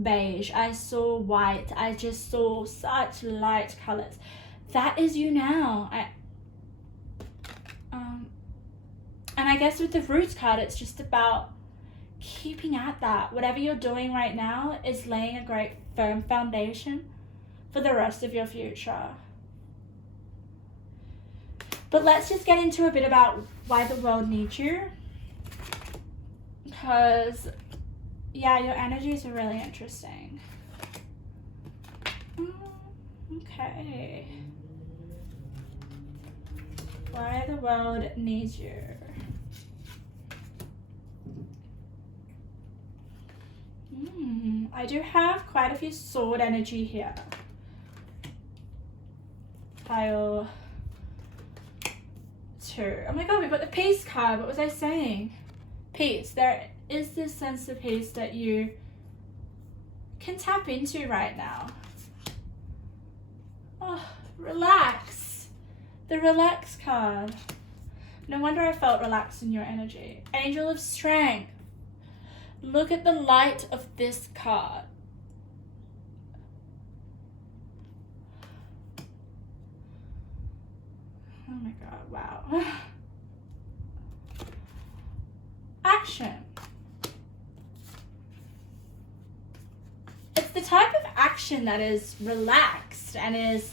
beige, I saw white, I just saw such light colors. That is you now. And I guess with the Roots card, it's just about keeping at that. Whatever you're doing right now is laying a great firm foundation for the rest of your future. But let's just get into a bit about why the world needs you. Because, yeah, your energies are really interesting. Okay. Why the world needs you. I do have quite a few sword energy here. Pile 2. Oh my god, we've got the peace card. What was I saying? Peace. There is this sense of peace that you can tap into right now. Oh, relax. The relax card. No wonder I felt relaxed in your energy. Angel of Strength. Look at the light of this card. Oh my god, wow. Action. It's the type of action that is relaxed and is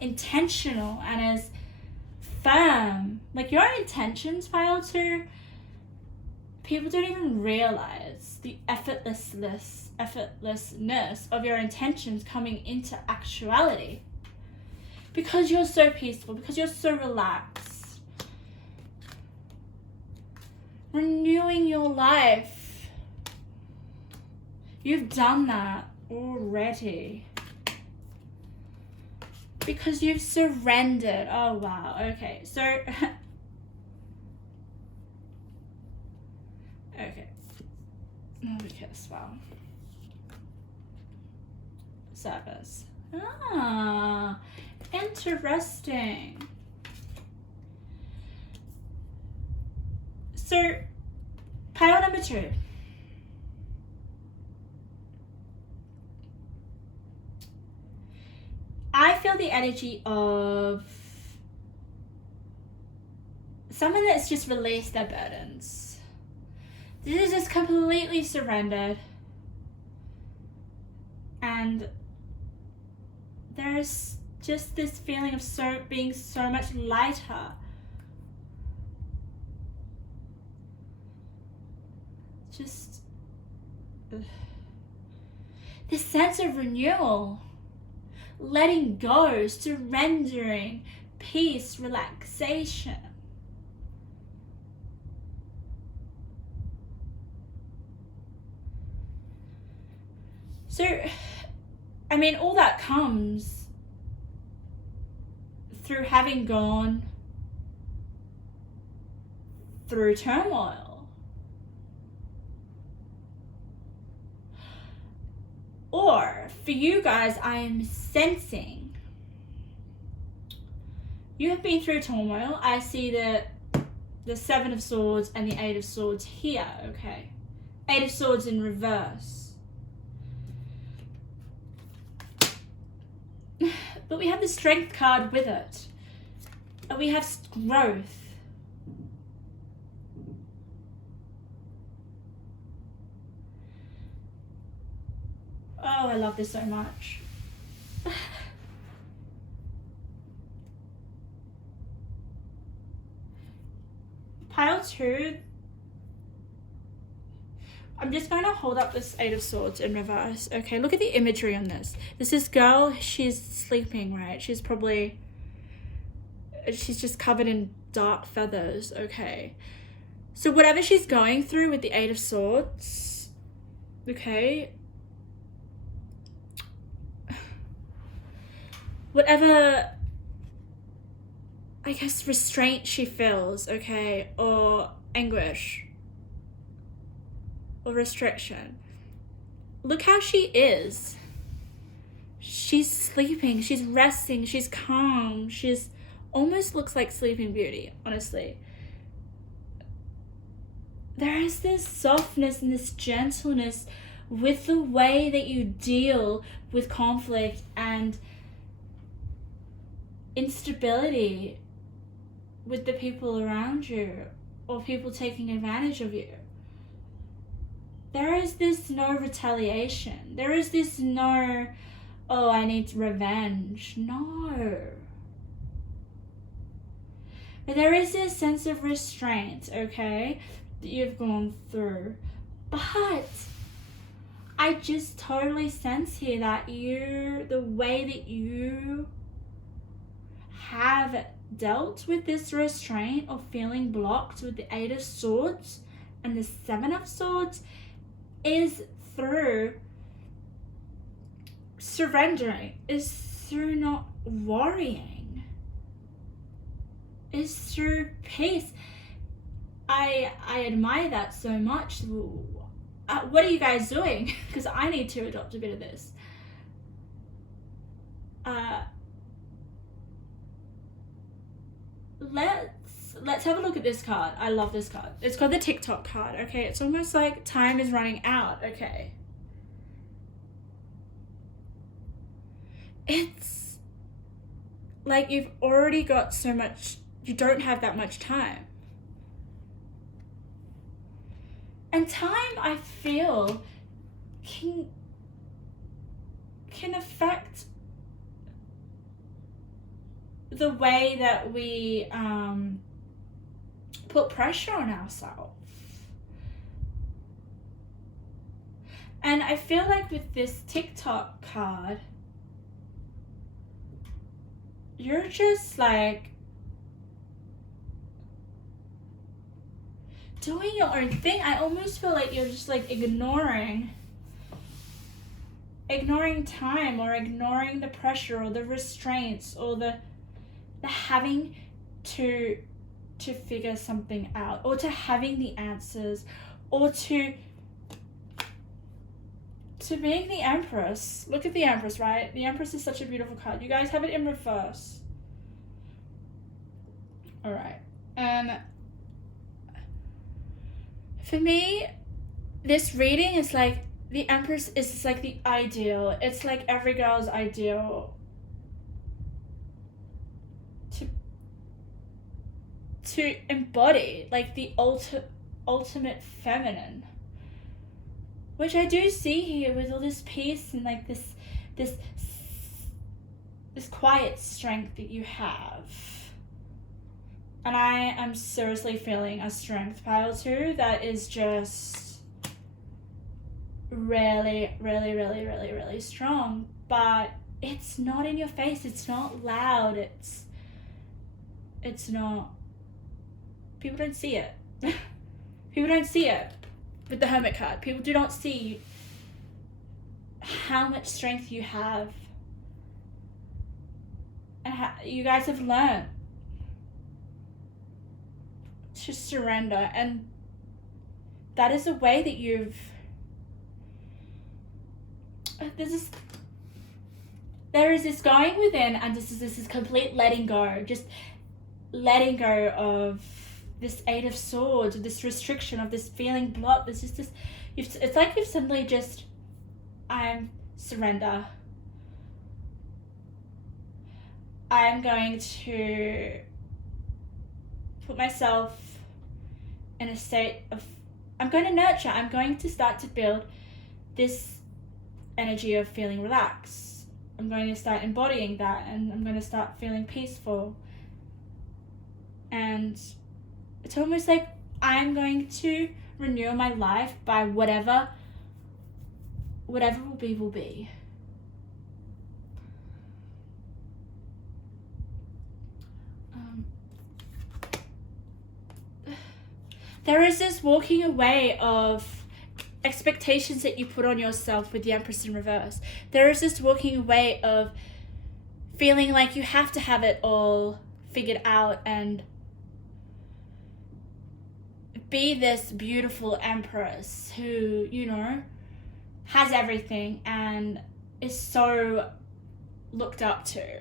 intentional and is firm. Like your intentions, pile 2, people don't even realize the effortlessness of your intentions coming into actuality. Because you're so peaceful, because you're so relaxed. Renewing your life. You've done that already. Because you've surrendered. Oh, wow. Okay, so... okay. Because, wow. Service. Ah, interesting. So, pile number 2. I feel the energy of someone that's just released their burdens. This is just completely surrendered. And there's just this feeling of being so much lighter. Just this sense of renewal. Letting go, surrendering, peace, relaxation. So, I mean, all that comes through having gone through turmoil. Or, for you guys, I am sensing you have been through turmoil. I see the 7 of Swords and the 8 of Swords here, okay? 8 of Swords in reverse. But we have the Strength card with it. And we have growth. Oh, I love this so much. Pile 2. I'm just going to hold up this 8 of Swords in reverse. Okay, look at the imagery on this. This girl, she's sleeping, right? She's just covered in dark feathers, okay? So whatever she's going through with the 8 of Swords, okay? Whatever, I guess, restraint she feels, okay, or anguish, or restriction. Look how she is. She's sleeping, she's resting, she's calm, she's almost looks like Sleeping Beauty, honestly. There is this softness and this gentleness with the way that you deal with conflict and instability with the people around you or people taking advantage of you. There is this no retaliation. There is this no, oh, I need revenge. No. But there is this sense of restraint, okay, that you've gone through. But I just totally sense here that the way that you have dealt with this restraint or feeling blocked with the 8 of Swords and the 7 of Swords is through surrendering, is through not worrying, is through peace. I admire that so much. What are you guys doing? Because I need to adopt a bit of this. Let's have a look at this card. I love this card. It's called the TikTok card, okay? It's almost like time is running out, okay? It's like you've already got so much, you don't have that much time. And time, I feel, can affect the way that we put pressure on ourselves. And I feel like with this TikTok card, you're just like doing your own thing. I almost feel like you're just like ignoring time, or ignoring the pressure or the restraints or the having to figure something out, or to having the answers, or to being the Empress. Look at the Empress, right? The Empress is such a beautiful card. You guys have it in reverse. Alright. And for me, this reading is like, the Empress is like the ideal. It's like every girl's ideal to embody, like the ultimate feminine, which I do see here with all this peace and like this quiet strength that you have. And I am seriously feeling a strength pile too that is just really, really, really, really, really strong. But it's not in your face. It's not loud. It's not. People don't see it. People don't see it with the Hermit card. People do not see how much strength you have. And how you guys have learned to surrender. And that is a way that you've... There is this going within, and this is complete letting go. Just letting go of this Eight of Swords, of this restriction, of this feeling blocked. There's just this... It's like you've suddenly just... surrender. I'm going to put myself in a state of... I'm going to nurture. I'm going to start to build this energy of feeling relaxed. I'm going to start embodying that, and I'm going to start feeling peaceful. And it's almost like I'm going to renew my life by whatever will be, will be. There is this walking away of expectations that you put on yourself with the Empress in reverse. There is this walking away of feeling like you have to have it all figured out and be this beautiful Empress who, you know, has everything and is so looked up to.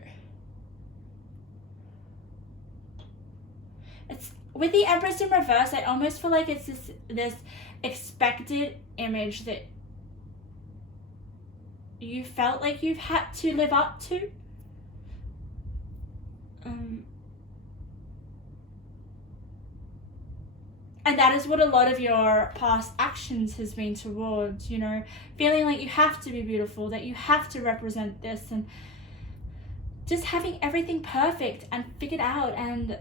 It's with the Empress in reverse, I almost feel like it's this expected image that you felt like you've had to live up to. And that is what a lot of your past actions has been towards, you know, feeling like you have to be beautiful, that you have to represent this, and just having everything perfect and figured out and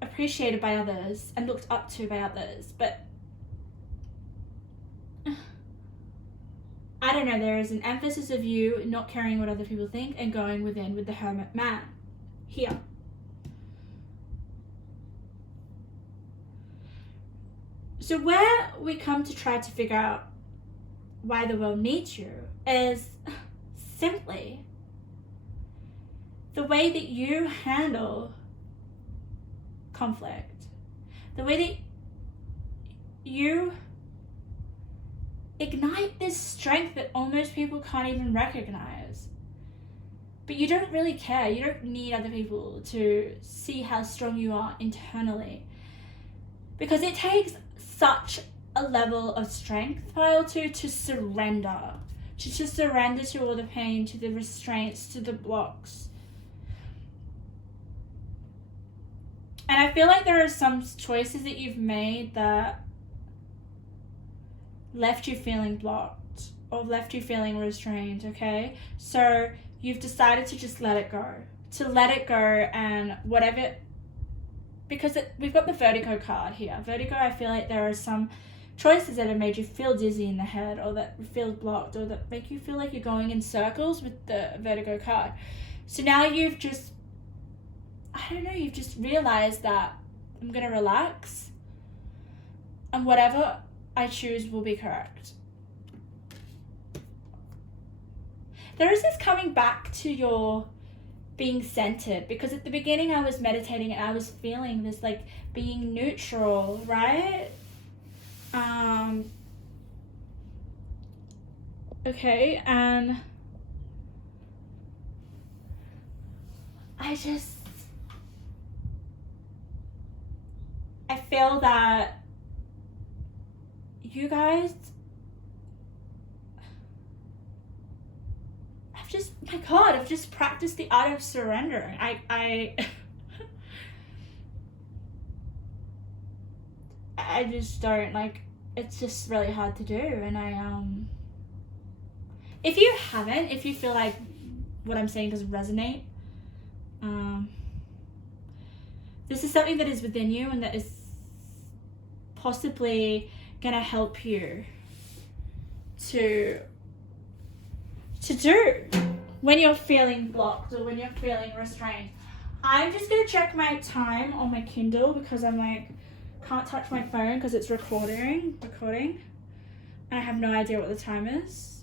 appreciated by others and looked up to by others. But I don't know, there is an emphasis of you not caring what other people think and going within with the Hermit man here. So where we come to try to figure out why the world needs you is simply the way that you handle conflict, the way that you ignite this strength that almost people can't even recognize. But you don't really care. You don't need other people to see how strong you are internally, because it takes such a level of strength, pile two, to surrender. To just surrender to all the pain, to the restraints, to the blocks. And I feel like there are some choices that you've made that left you feeling blocked or left you feeling restrained, okay? So you've decided to just let it go. To let it go, and whatever... Because we've got the Vertigo card here. Vertigo, I feel like there are some choices that have made you feel dizzy in the head, or that feel blocked, or that make you feel like you're going in circles with the vertigo card. So now you've just, you've just realized that I'm going to relax and whatever I choose will be correct. There is this coming back to your being centered, because at the beginning I was meditating and I was feeling this like being neutral, right? Okay, and I feel that you guys, I've just practiced the art of surrendering. I just don't, like, it's just really hard to do. And if you haven't, if you feel like what I'm saying doesn't resonate, this is something that is within you and that is possibly gonna help you to do when you're feeling blocked or when you're feeling restrained. I'm just gonna check my time on my Kindle, because I'm like, can't touch my phone because it's recording. I have no idea what the time is.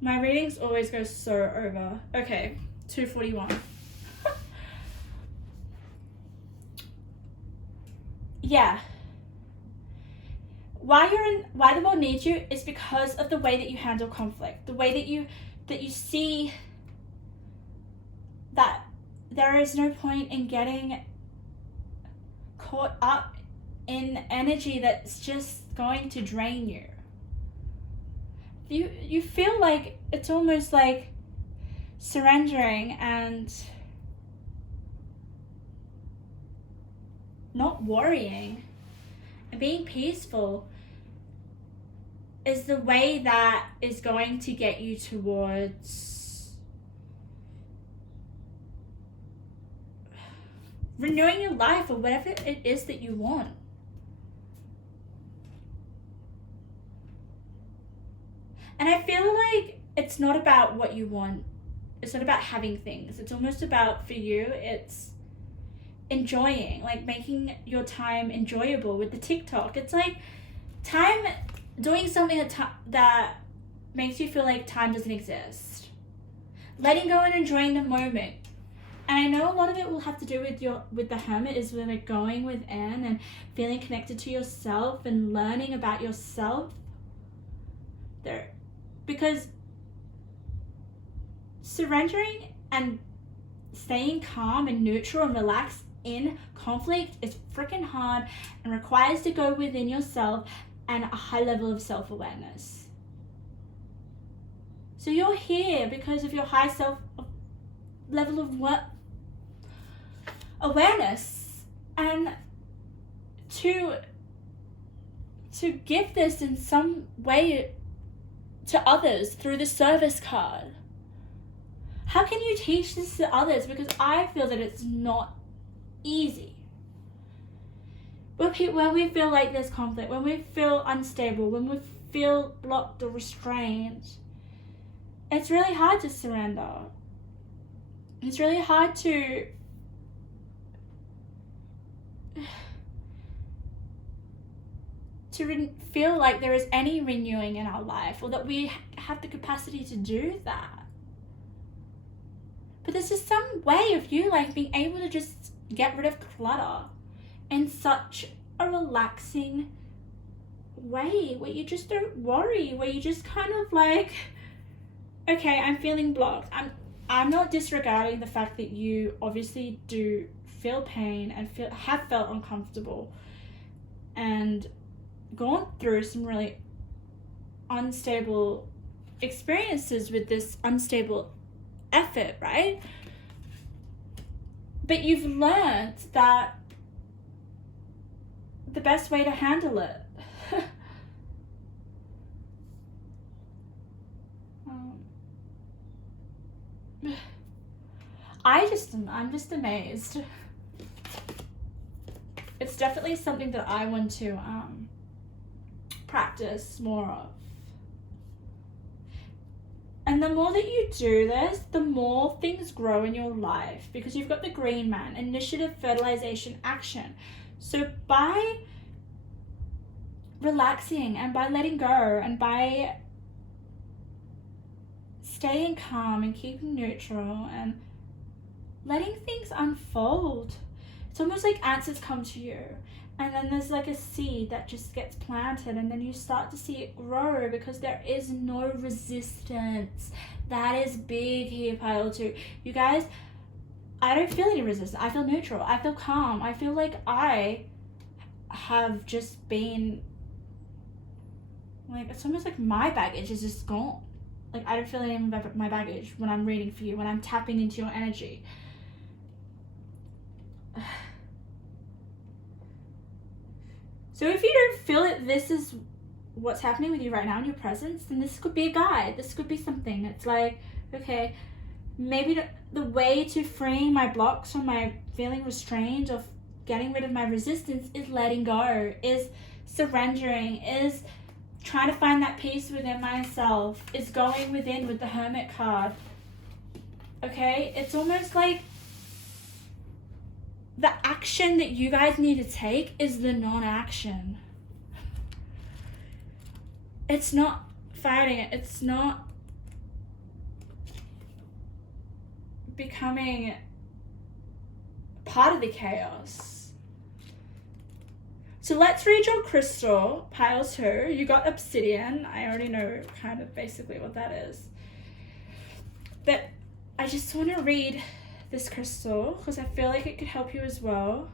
My readings always go so over. Okay, 2:41. Yeah. Why the world needs you is because of the way that you handle conflict, the way that you see that there is no point in getting caught up in energy that's just going to drain you. You feel like it's almost like surrendering and not worrying and being peaceful is the way that is going to get you towards renewing your life or whatever it is that you want. And I feel like it's not about what you want. It's not about having things. It's almost about, for you, it's enjoying, like making your time enjoyable with the TikTok. It's like time, doing something that makes you feel like time doesn't exist. Letting go and enjoying the moment. And I know a lot of it will have to do with the hermit, is with like going within and feeling connected to yourself and learning about yourself. Because surrendering and staying calm and neutral and relaxed in conflict is freaking hard and requires to go within yourself and a high level of self-awareness. So you're here because of your high level of awareness, and to give this in some way to others through the service card. How can you teach this to others? Because I feel that it's not easy. When we feel like there's conflict, when we feel unstable, when we feel blocked or restrained, it's really hard to surrender. It's really hard to feel like there is any renewing in our life, or that we have the capacity to do that. But there's just some way of you like being able to just get rid of clutter in such a relaxing way, where you just don't worry, where you just kind of like, okay, I'm feeling blocked. I'm not disregarding the fact that you obviously do feel pain and have felt uncomfortable and gone through some really unstable experiences with this unstable effort, right? But you've learned that the best way to handle it. I'm just amazed. it's definitely something that I want to practice more of. And the more that you do this, the more things grow in your life, because you've got the green man, initiative, fertilization, action. So by relaxing and by letting go and by staying calm and keeping neutral and letting things unfold, it's almost like answers come to you. And then there's like a seed that just gets planted, and then you start to see it grow because there is no resistance. That is big here, pile 2. You guys, I don't feel any resistance. I feel neutral. I feel calm. I feel like I have just been, like, it's almost like my baggage is just gone. Like, I don't feel any of my baggage when I'm reading for you, when I'm tapping into your energy. So if you don't feel it, this is what's happening with you right now in your presence, then this could be a guide. This could be something. It's like, okay, maybe the way to freeing my blocks from my feeling restrained, of getting rid of my resistance, is letting go, is surrendering, is trying to find that peace within myself, is going within with the Hermit card. Okay? It's almost like the action that you guys need to take is the non-action. It's not fighting it. It's not becoming part of the chaos. So let's read your crystal, pile 2. You got obsidian. I already know kind of basically what that is. But I just want to read this crystal because I feel like it could help you as well.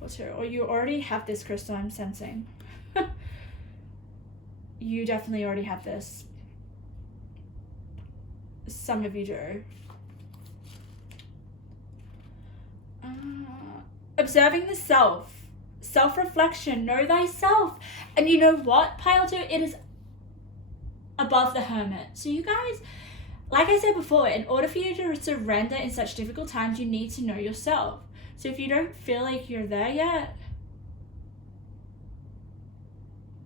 Or you already have this crystal, I'm sensing. You definitely already have this. Some of you do. Observing the self. Self-reflection. Know thyself. And you know what, pile 2? It is above the Hermit. So you guys, like I said before, in order for you to surrender in such difficult times, you need to know yourself. So if you don't feel like you're there yet,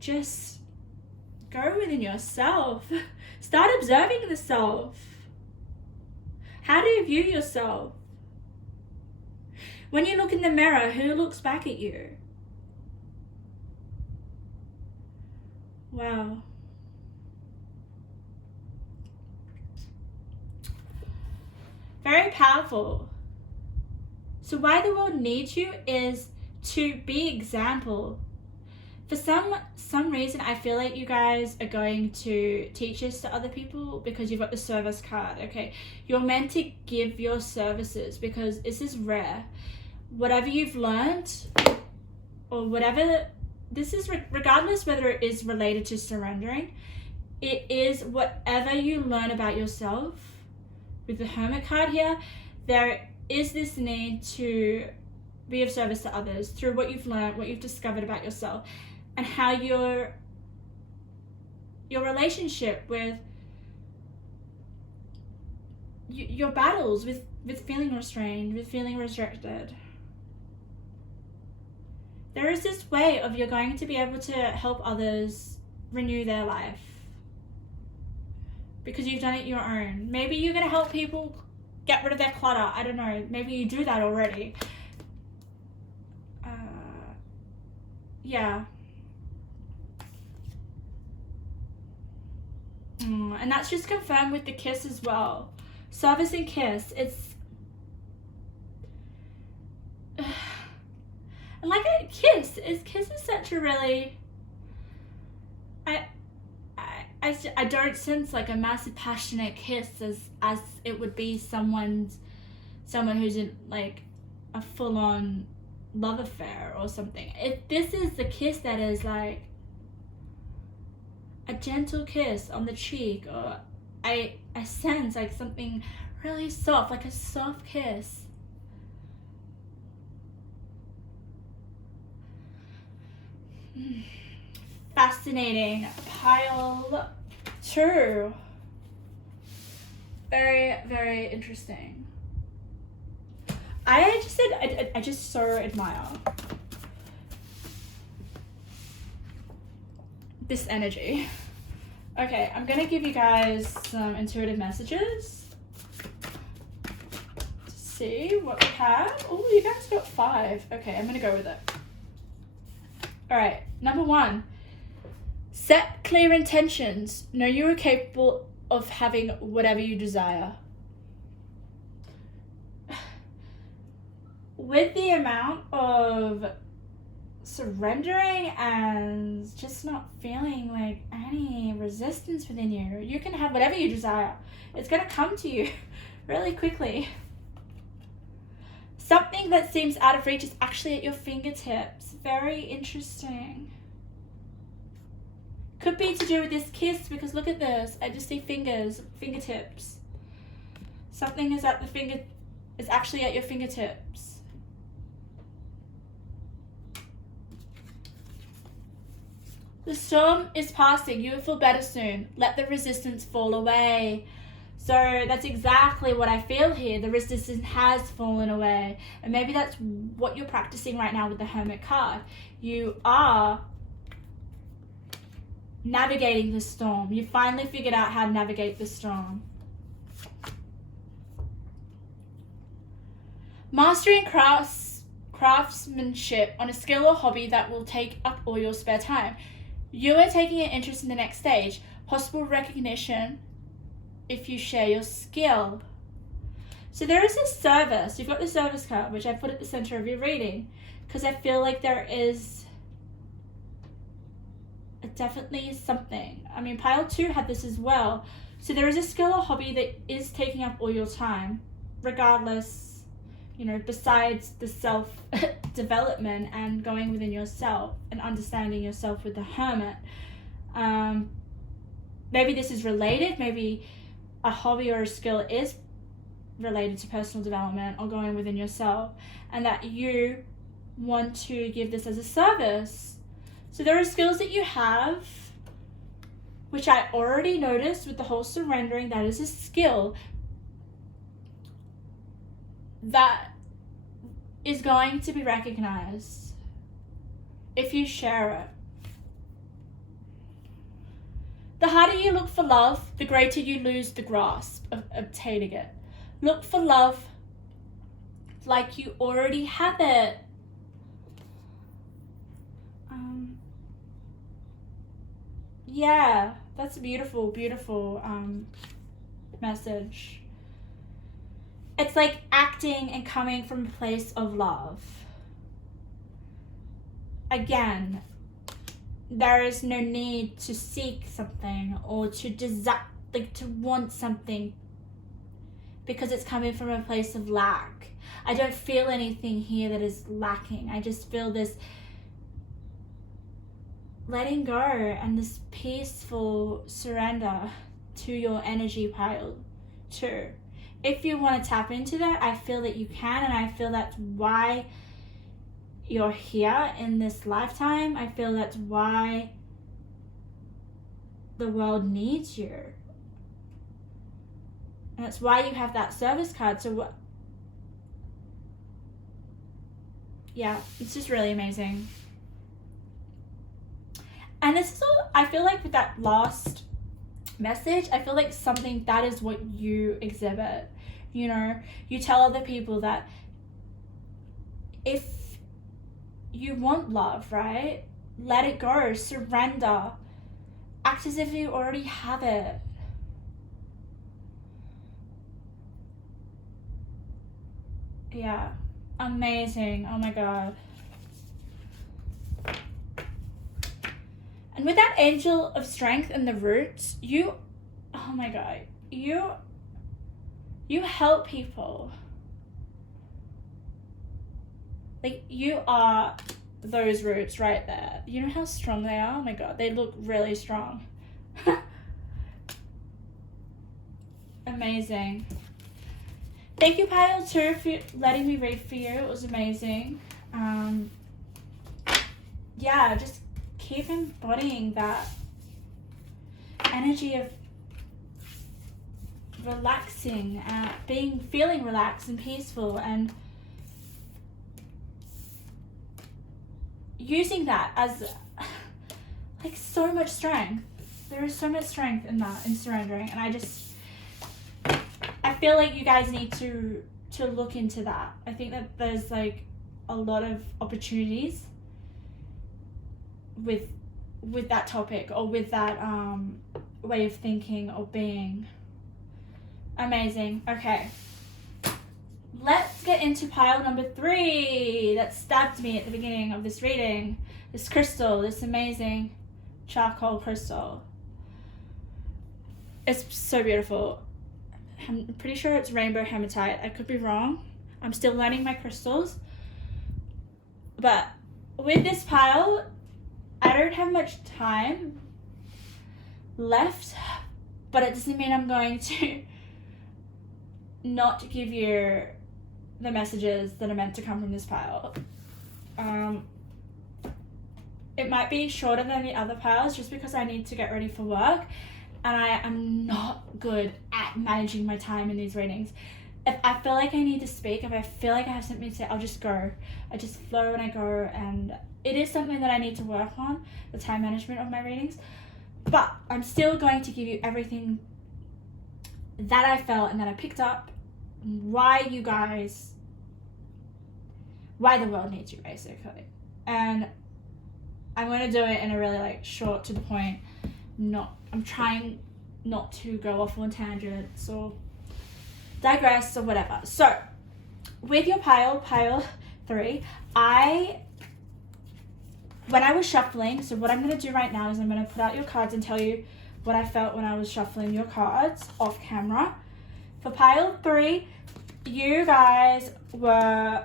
just go within yourself. Start observing the self. How do you view yourself? When you look in the mirror, who looks back at you? Wow. Very powerful. So why the world needs you is to be example. For some reason, I feel like you guys are going to teach this to other people because you've got the service card. Okay, you're meant to give your services because this is rare. Whatever you've learned, or whatever, this is regardless whether it is related to surrendering, it is whatever you learn about yourself. With the Hermit card here, there is this need to be of service to others through what you've learned, what you've discovered about yourself, and how your relationship with your battles with feeling restrained, with feeling restricted. There is this way of you're going to be able to help others renew their life because you've done it your own. Maybe you're going to help people get rid of their clutter. I don't know. Maybe you do that already. Yeah. And that's just confirmed with the kiss as well. Service and kiss. It's and like a kiss is such a really, I don't sense like a massive passionate kiss as it would be someone who's in like a full-on love affair or something. If this is the kiss that is like a gentle kiss on the cheek, or I sense like something really soft, like a soft kiss. Fascinating. Pile 2. Very, very interesting. I just so admire this energy. Okay, I'm gonna give you guys some intuitive messages to see what we have. Oh, you guys got 5. Okay, I'm gonna go with it. All right, number 1, set clear intentions. Know you are capable of having whatever you desire. With the amount of surrendering and just not feeling like any resistance within you, you can have whatever you desire. It's going to come to you really quickly. Something that seems out of reach is actually at your fingertips. Very interesting. Could be to do with this kiss, because look at this. I just see fingertips. Something is actually at your fingertips. The storm is passing. You will feel better soon. Let the resistance fall away. So that's exactly what I feel here. The resistance has fallen away. And maybe that's what you're practicing right now with the Hermit card. You are navigating the storm. You finally figured out how to navigate the storm. Mastering craftsmanship on a skill or hobby that will take up all your spare time. You are taking an interest in the next stage. Possible recognition if you share your skill. So there is a service. You've got the service card, which I put at the center of your reading, because I feel like there is definitely something. I mean, pile 2 had this as well. So there is a skill or hobby that is taking up all your time, regardless, you know, besides the self-development and going within yourself and understanding yourself with the Hermit. Maybe this is related. Maybe a hobby or a skill is related to personal development or going within yourself, and that you want to give this as a service. So there are skills that you have, which I already noticed with the whole surrendering. That is a skill that is going to be recognized if you share it. The harder you look for love, the greater you lose the grasp of obtaining it. Look for love like you already have it. Yeah, that's a beautiful, beautiful message. It's like acting and coming from a place of love. Again, there is no need to seek something or to desire, like to want something, because it's coming from a place of lack. I don't feel anything here that is lacking. I just feel this letting go and this peaceful surrender to your energy pile 2. If you want to tap into that, I feel that you can, and I feel that's why you're here in this lifetime. I feel that's why the world needs you. And that's why you have that service card. So yeah, it's just really amazing. And this is all, I feel like with that last message, I feel like something that is what you exhibit. You know, you tell other people that if you want love, right? Let it go, surrender. Act as if you already have it. Yeah, amazing. Oh my God. And with that angel of strength and the roots, you, oh my God, you help people. Like, you are those roots right there. You know how strong they are? Oh my God, they look really strong. Amazing. Thank you, Pile 2, for letting me read for you. It was amazing. Yeah, just keep embodying that energy of relaxing, feeling relaxed and peaceful, and using that as like so much strength. There is so much strength in that, in surrendering. And I feel like you guys need to look into that. I think that there's like a lot of opportunities with that topic, or with that way of thinking or being. Amazing. Okay, let's get into pile number 3 that stabbed me at the beginning of this reading. This crystal, this amazing charcoal crystal. It's so beautiful. I'm pretty sure it's rainbow hematite. I could be wrong. I'm still learning my crystals. But with this pile, I don't have much time left, but it doesn't mean I'm going to not give you the messages that are meant to come from this pile. It might be shorter than the other piles just because I need to get ready for work, and I am not good at managing my time in these readings. If I feel like I need to speak, if I feel like I have something to say, I'll just go. I just flow and I go, and it is something that I need to work on, the time management of my readings. But I'm still going to give you everything that I felt and that I picked up, why the world needs you, basically. And I'm going to do it in a really like short, to the point. I'm trying not to go off on tangents or digress or whatever. So with your pile 3, when I was shuffling, so what I'm going to do right now is I'm going to put out your cards and tell you what I felt when I was shuffling your cards off camera. For pile 3, you guys were,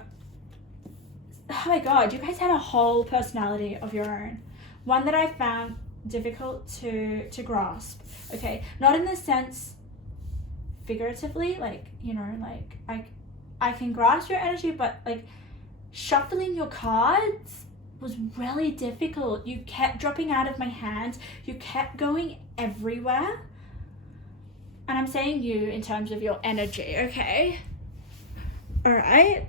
oh my god, you guys had a whole personality of your own. One that I found difficult to grasp. Okay, not in the sense figuratively, like, you know, like I can grasp your energy, but like shuffling your cards was really difficult. You kept dropping out of my hand. You kept going everywhere. And I'm saying you in terms of your energy, okay? All right.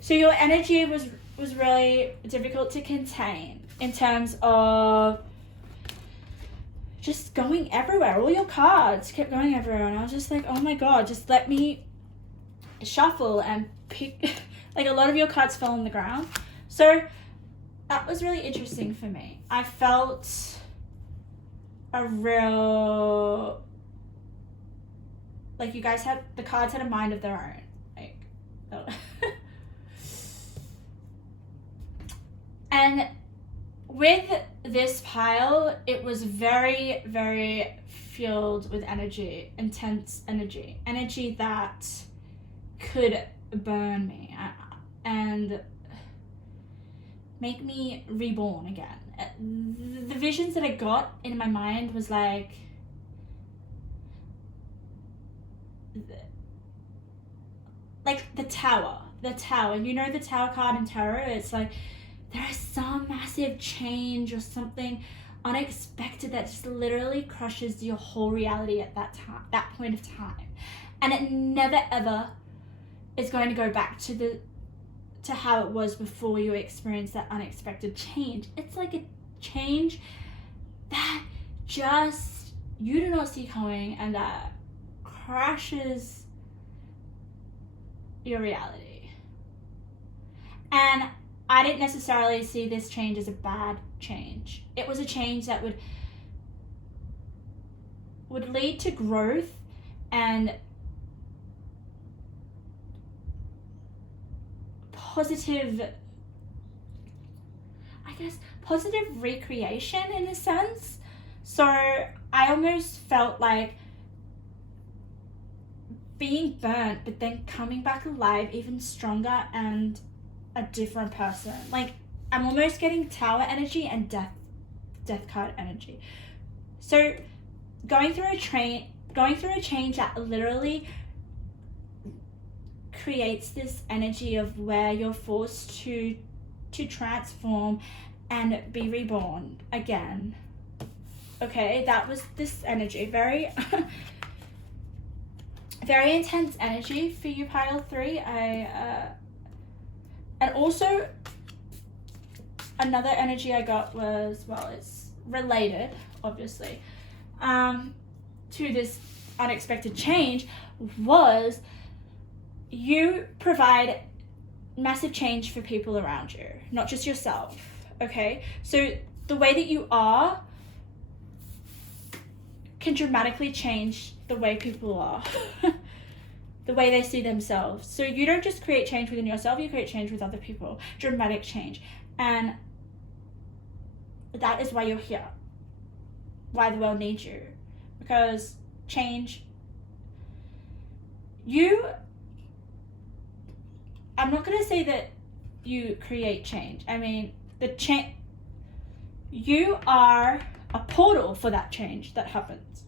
So your energy was really difficult to contain in terms of just going everywhere. All your cards kept going everywhere, and I was just like, oh my god, just let me shuffle and pick. Like, a lot of your cards fell on the ground. So that was really interesting for me. I felt a real, like, you guys had, the cards had a mind of their own. Like, and with this pile, it was very, very filled with energy, intense energy that could burn me and make me reborn again. The visions that I got in my mind was like the tower. You know the tower card in tarot? It's like there is some massive change or something unexpected that just literally crushes your whole reality at that point of time. And it never ever is going to go back to how it was before you experienced that unexpected change. It's like a change that just you do not see coming, and that crashes your reality. And I didn't necessarily see this change as a bad change. It was a change that would lead to growth and positive recreation in a sense. So I almost felt like being burnt, but then coming back alive even stronger and a different person. Like, I'm almost getting tower energy and death card energy. So going through a change that literally creates this energy of where you're forced to transform and be reborn again. Okay, that was this energy. Very very intense energy for you, pile 3. And also another energy I got was, well, it's related, obviously, to this unexpected change, was you provide massive change for people around you, not just yourself, okay? So the way that you are can dramatically change the way people are, the way they see themselves. So you don't just create change within yourself, you create change with other people, dramatic change. And that is why you're here, why the world needs you, because change, I'm not going to say that you create change. I mean, you are a portal for that change that happens.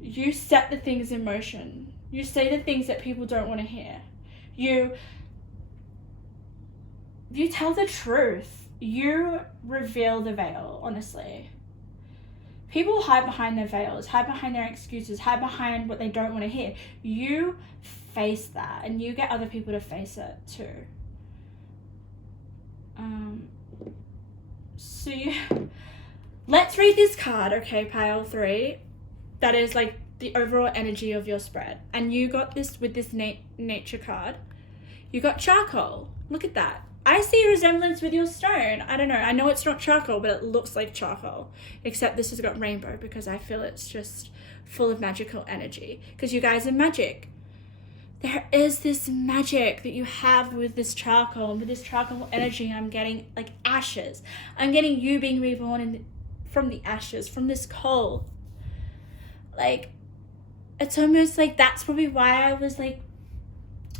You set the things in motion. You say the things that people don't want to hear. You tell the truth. You reveal the veil, honestly. People hide behind their veils, hide behind their excuses, hide behind what they don't want to hear. You face that, and you get other people to face it too. So let's read this card, okay, pile 3. That is like the overall energy of your spread. And you got this with this nature card. You got charcoal. Look at that. I see a resemblance with your stone. I don't know. I know it's not charcoal, but it looks like charcoal. Except this has got rainbow because I feel it's just full of magical energy. Because you guys are magic. There is this magic that you have with this charcoal. And with this charcoal energy, I'm getting like ashes. I'm getting you being reborn from the ashes, from this coal. Like, it's almost like that's probably why I was like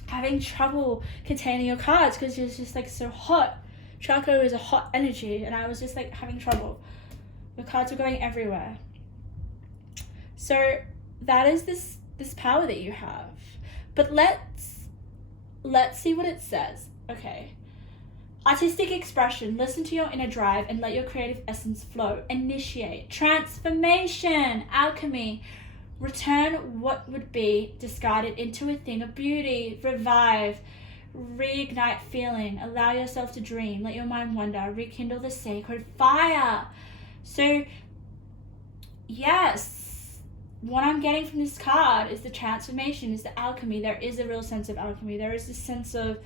having trouble containing your cards, because it's just like so hot. Charcoal is a hot energy, and I was just like having trouble. Your cards were going everywhere. So that is this power that you have. But let's see what it says. Okay. Artistic expression. Listen to your inner drive and let your creative essence flow. Initiate. Transformation. Alchemy. Return what would be discarded into a thing of beauty. Revive. Reignite feeling. Allow yourself to dream. Let your mind wander. Rekindle the sacred fire. So, yes. What I'm getting from this card is the transformation, is the alchemy. There is a real sense of alchemy. There is this sense of,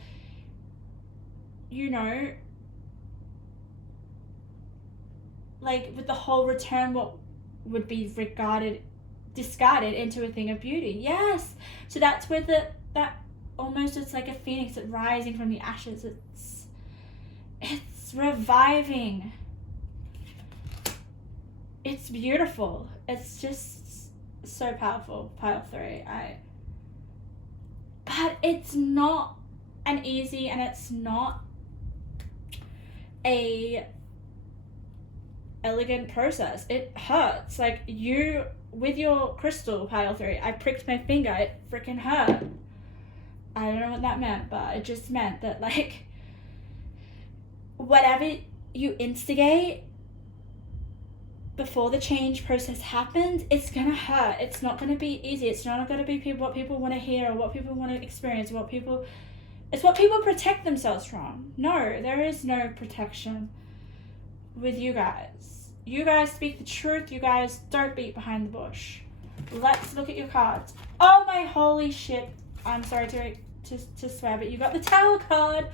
you know, like with the whole return what would be discarded into a thing of beauty. Yes. So that's where that almost, it's like a phoenix, it's rising from the ashes. It's reviving. It's beautiful. It's just so powerful, pile 3. But it's not an easy, and it's not a elegant process. It hurts. Like, you with your crystal, pile 3, I pricked my finger. It freaking hurt. I don't know what that meant, but it just meant that, like, whatever you instigate before the change process happens, it's gonna hurt. It's not gonna be easy. It's not gonna be what people want to hear or what people want to experience. It's what people protect themselves from. No, there is no protection with you guys. You guys speak the truth. You guys don't beat behind the bush. Let's look at your cards. Oh my holy shit! I'm sorry to swear, but you got the Tower card,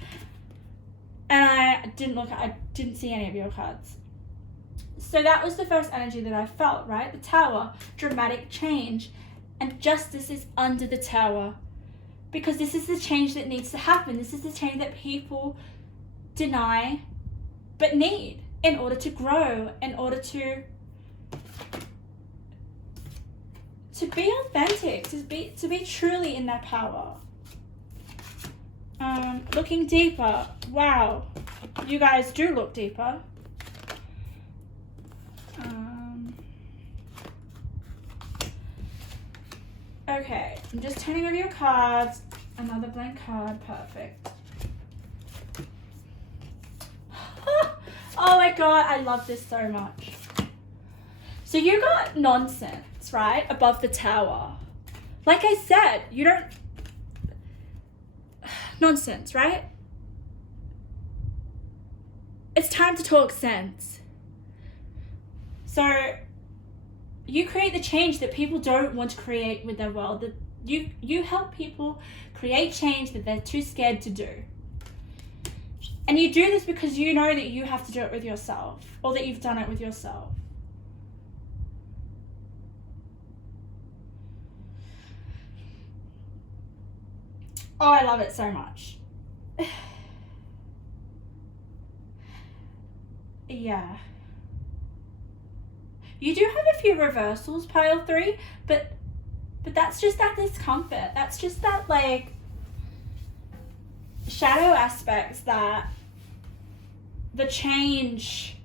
and I didn't see any of your cards. So that was the first energy that I felt, right? The Tower, dramatic change. And justice is under the Tower. Because this is the change that needs to happen. This is the change that people deny but need in order to grow, in order to be authentic, to be truly in their power. Looking deeper. Wow. You guys do look deeper. Okay, I'm just turning over your cards. Another blank card, perfect. Oh my god, I love this so much. So you got nonsense, right? Above the Tower. Like I said, you don't... Nonsense, right? it's time to talk sense. So you create the change that people don't want to create with their world. That you help people create change that they're too scared to do. And you do this because you know that you have to do it with yourself, or that you've done it with yourself. Oh, I love it so much. Yeah. You do have a few reversals, pile 3, but that's just that discomfort. That's just that, like, shadow aspects that the change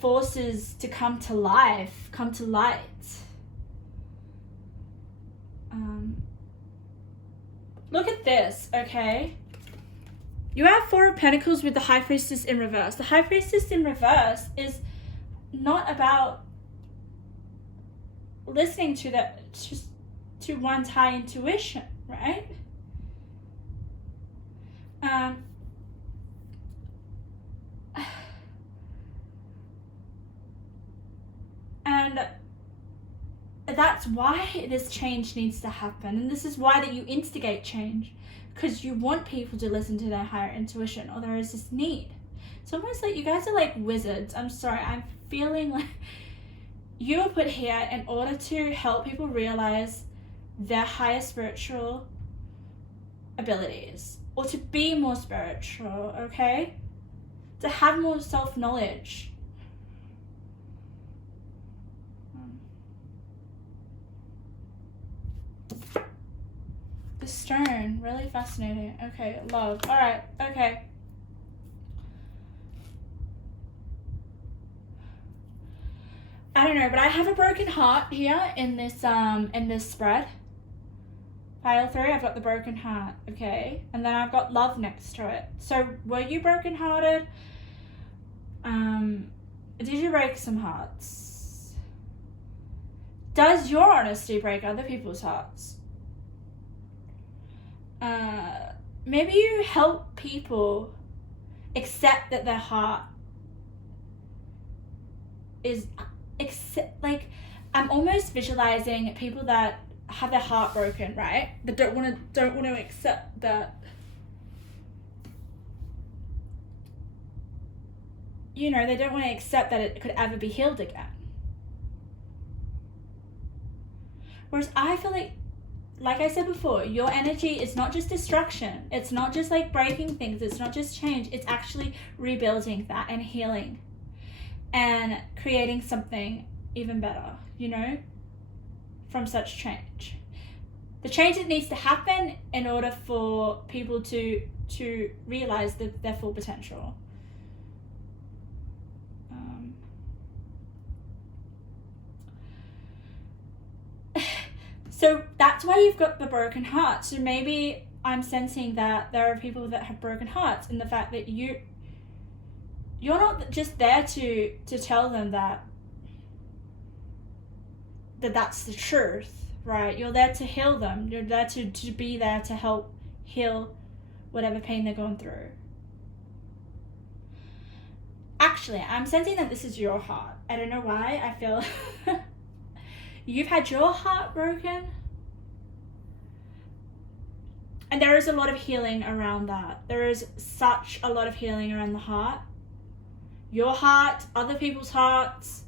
forces to come to life, come to light. Look at this, okay? You have 4 of Pentacles with the High Priestess in reverse. The High Priestess in reverse is not about listening to to one's high intuition, right? And that's why this change needs to happen, and this is why that you instigate change, because you want people to listen to their higher intuition, or there is this need. It's almost like you guys are like wizards. I'm sorry, I'm feeling like you were put here in order to help people realize their higher spiritual abilities, or to be more spiritual, okay? To have more self-knowledge. The stone, really fascinating. Okay, love. All right, okay. I don't know, but I have a broken heart here in this spread. Pile 3, I've got the broken heart, okay? And then I've got love next to it. So were you brokenhearted? Did you break some hearts? Does your honesty break other people's hearts? Maybe you help people accept that their heart is, like, I'm almost visualizing people that have their heart broken, right? That don't want to accept that, you know, they don't want to accept that it could ever be healed again. Whereas I feel like I said before, your energy is not just destruction. It's not just like breaking things. It's not just change. It's actually rebuilding that and healing and creating something even better, you know, from such change. The change that needs to happen in order for people to realize their full potential. So that's why you've got the broken heart. So maybe I'm sensing that there are people that have broken hearts, and the fact that you're not just there to tell them that's the truth, right? You're there to heal them. You're there to be there to help heal whatever pain they're going through. Actually, I'm sensing that this is your heart. I don't know why. I feel you've had your heart broken. And there is a lot of healing around that. There is such a lot of healing around the heart. Your heart, other people's hearts.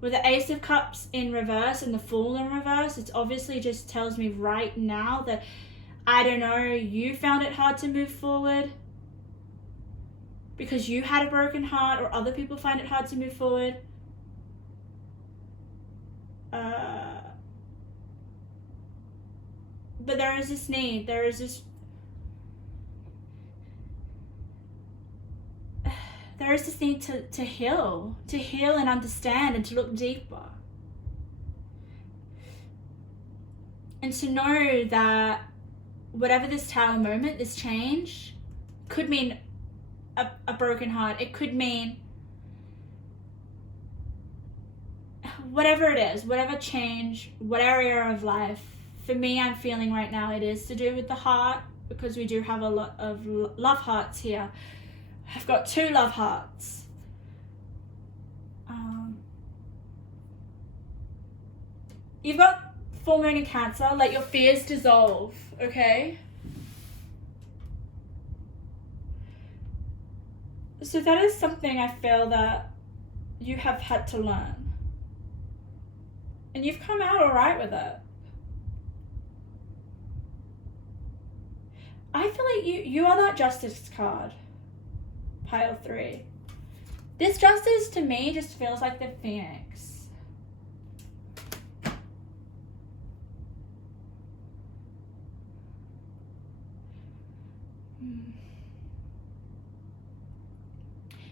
With the Ace of Cups in reverse and the Fool in reverse, it obviously just tells me right now that, I don't know, you found it hard to move forward because you had a broken heart, or other people find it hard to move forward. But there is this need, there is this need to heal and understand, and to look deeper. And to know that whatever this Tower moment, this change, could mean a broken heart. It could mean whatever it is, whatever change, what area of life. For me, I'm feeling right now it is to do with the heart, because we do have a lot of love hearts here. I've got 2 love hearts. You've got full moon in Cancer. Let your fears dissolve, okay? So that is something I feel that you have had to learn. And you've come out all right with it. I feel like you are that justice card, pile 3. This justice to me just feels like the phoenix.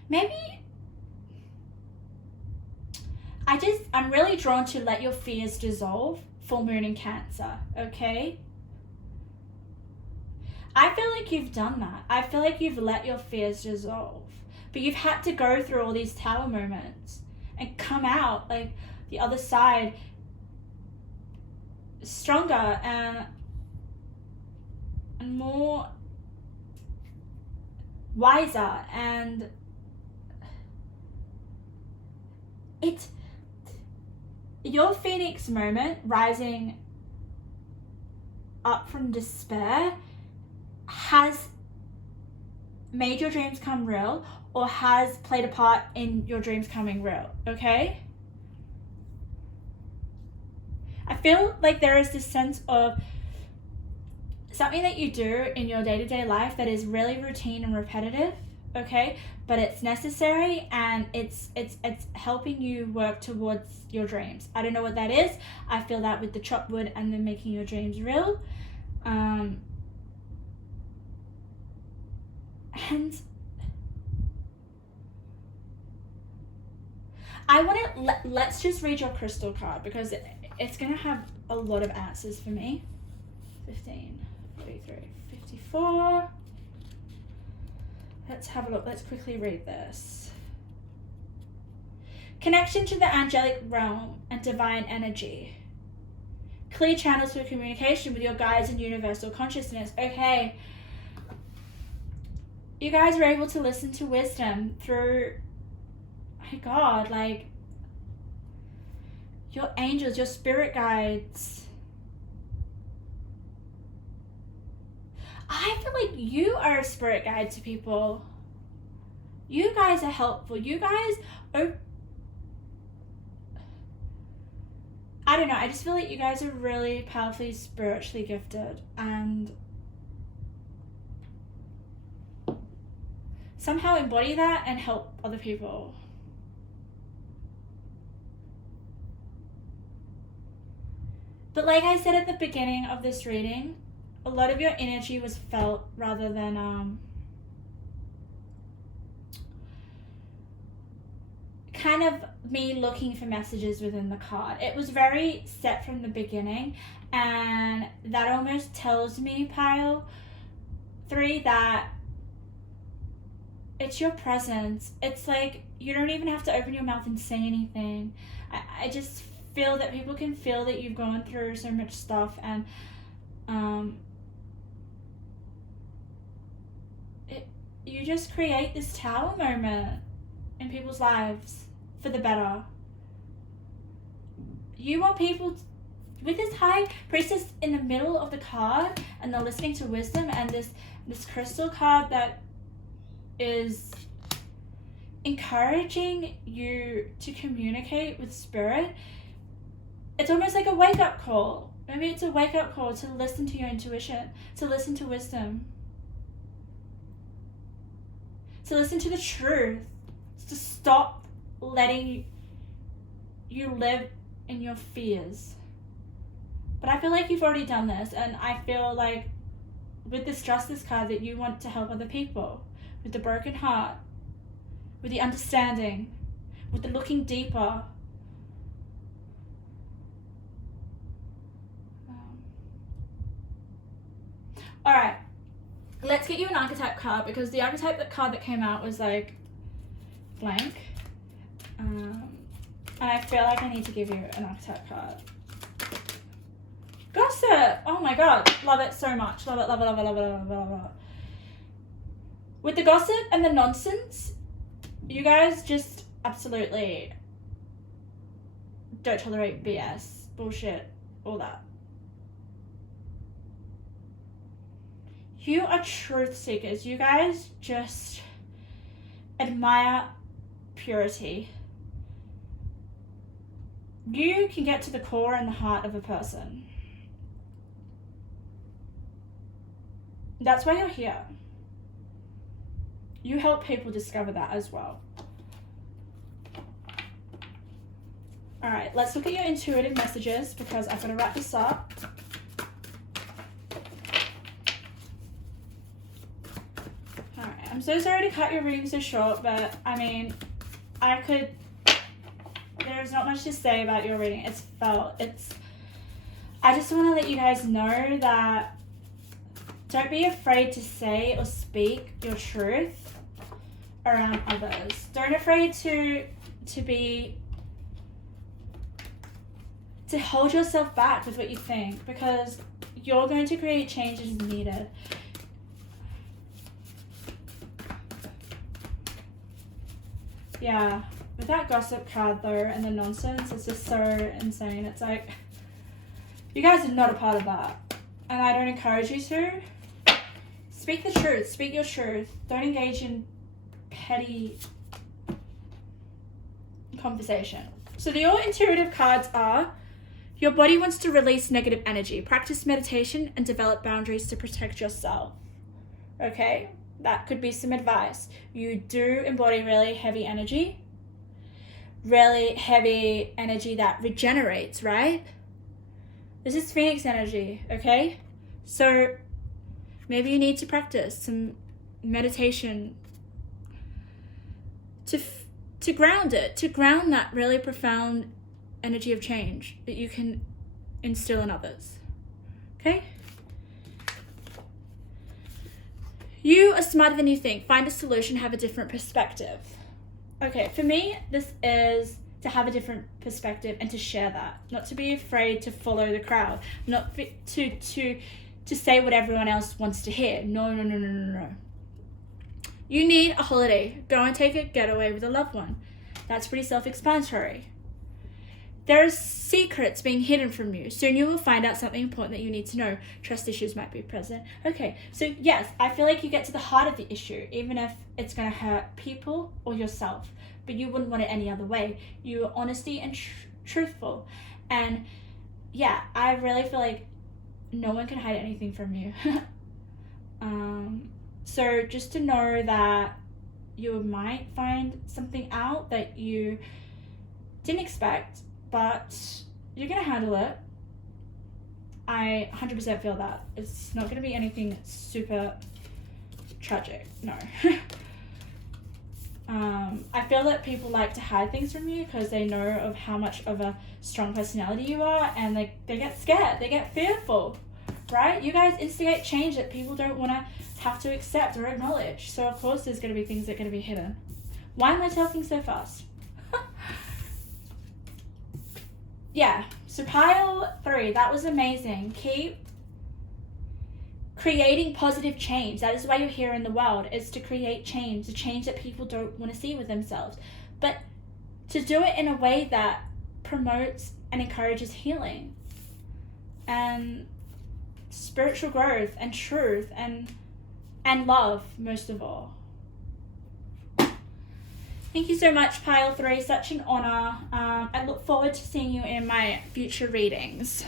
Maybe I'm really drawn to let your fears dissolve, full moon in Cancer, okay? I feel like you've done that. I feel like you've let your fears dissolve. But you've had to go through all these tower moments and come out like the other side stronger and more wiser, and it's your phoenix moment, rising up from despair, has made your dreams come real or has played a part in your dreams coming real, okay? I feel like there is this sense of something that you do in your day-to-day life that is really routine and repetitive, okay? But it's necessary and it's helping you work towards your dreams. I don't know what that is. I feel that with the chopped wood and then making your dreams real. And I want to let's just read your crystal card because it's going to have a lot of answers for me. 15, 43, 54. Let's have a look. Let's quickly read this. Connection to the angelic realm and divine energy. Clear channels for communication with your guides and universal consciousness. Okay. You guys are able to listen to wisdom through, my God, like your angels, your spirit guides. I feel like you are a spirit guide to people. You guys are helpful. You guys are, I don't know, I just feel like you guys are really powerfully spiritually gifted and somehow embody that and help other people. But like I said at the beginning of this reading, a lot of your energy was felt rather than kind of me looking for messages within the card. It was very set from the beginning, and that almost tells me, pile 3, that it's your presence. It's like you don't even have to open your mouth and say anything. I just feel that people can feel that you've gone through so much stuff, and you just create this tower moment in people's lives for the better. You want people with this high priestess in the middle of the card, and they're listening to wisdom, and this crystal card that is encouraging you to communicate with spirit. It's almost like a wake-up call. Maybe it's a wake-up call to listen to your intuition, to listen to wisdom, to listen to the truth, to stop letting you live in your fears. But I feel like you've already done this, and I feel like with this justice card that you want to help other people with the broken heart, with the understanding, with the looking deeper. All right, let's get you an archetype card, because the archetype card that came out was like blank. And I feel like I need to give you an archetype card. Gossip! Oh my God, love it so much. Love it, love it, love it, love it, love it, love it. With the gossip and the nonsense, you guys just absolutely don't tolerate BS, bullshit, all that. You are truth seekers. You guys just admire purity. You can get to the core and the heart of a person. That's why you're here. You help people discover that as well. Alright, let's look at your intuitive messages because I've got to wrap this up. Alright, I'm so sorry to cut your reading so short, but I mean, there's not much to say about your reading. I just want to let you guys know that don't be afraid to say or speak your truth around others. Don't afraid to hold yourself back with what you think, because you're going to create changes needed. Yeah, with that gossip card though and the nonsense, it's just so insane. It's like, you guys are not a part of that. And I don't encourage you to. Speak the truth, speak your truth. Don't engage in petty conversation. So your intuitive cards are: your body wants to release negative energy. Practice meditation and develop boundaries to protect yourself. Okay, that could be some advice. You do embody really heavy energy that regenerates, right? This is Phoenix energy, okay? So maybe you need to practice some meditation to ground it, to ground that really profound energy of change that you can instill in others. Okay? You are smarter than you think. Find a solution, have a different perspective. Okay, for me, this is to have a different perspective and to share that. Not to be afraid to follow the crowd. Not to say what everyone else wants to hear. No. You need a holiday. Go and take a getaway with a loved one. That's pretty self-explanatory. There's secrets being hidden from you. Soon you will find out something important that you need to know. Trust issues might be present. Okay, so yes, I feel like you get to the heart of the issue, even if it's going to hurt people or yourself. But you wouldn't want it any other way. You are honesty and truthful. And yeah, I really feel like no one can hide anything from you. So just to know that you might find something out that you didn't expect, but you're going to handle it. I 100% feel that. It's not going to be anything super tragic, no. I feel that people like to hide things from you because they know of how much of a strong personality you are, and they get scared, they get fearful, right? You guys instigate change that people don't want to have to accept or acknowledge. So of course there's going to be things that are going to be hidden. Why am I talking so fast? Yeah, so pile 3, that was amazing. Keep creating positive change. That is why you're here in the world, is to create change, the change that people don't want to see with themselves. But to do it in a way that promotes and encourages healing and spiritual growth and truth and love, most of all. Thank you so much, pile 3. Such an honor. I look forward to seeing you in my future readings.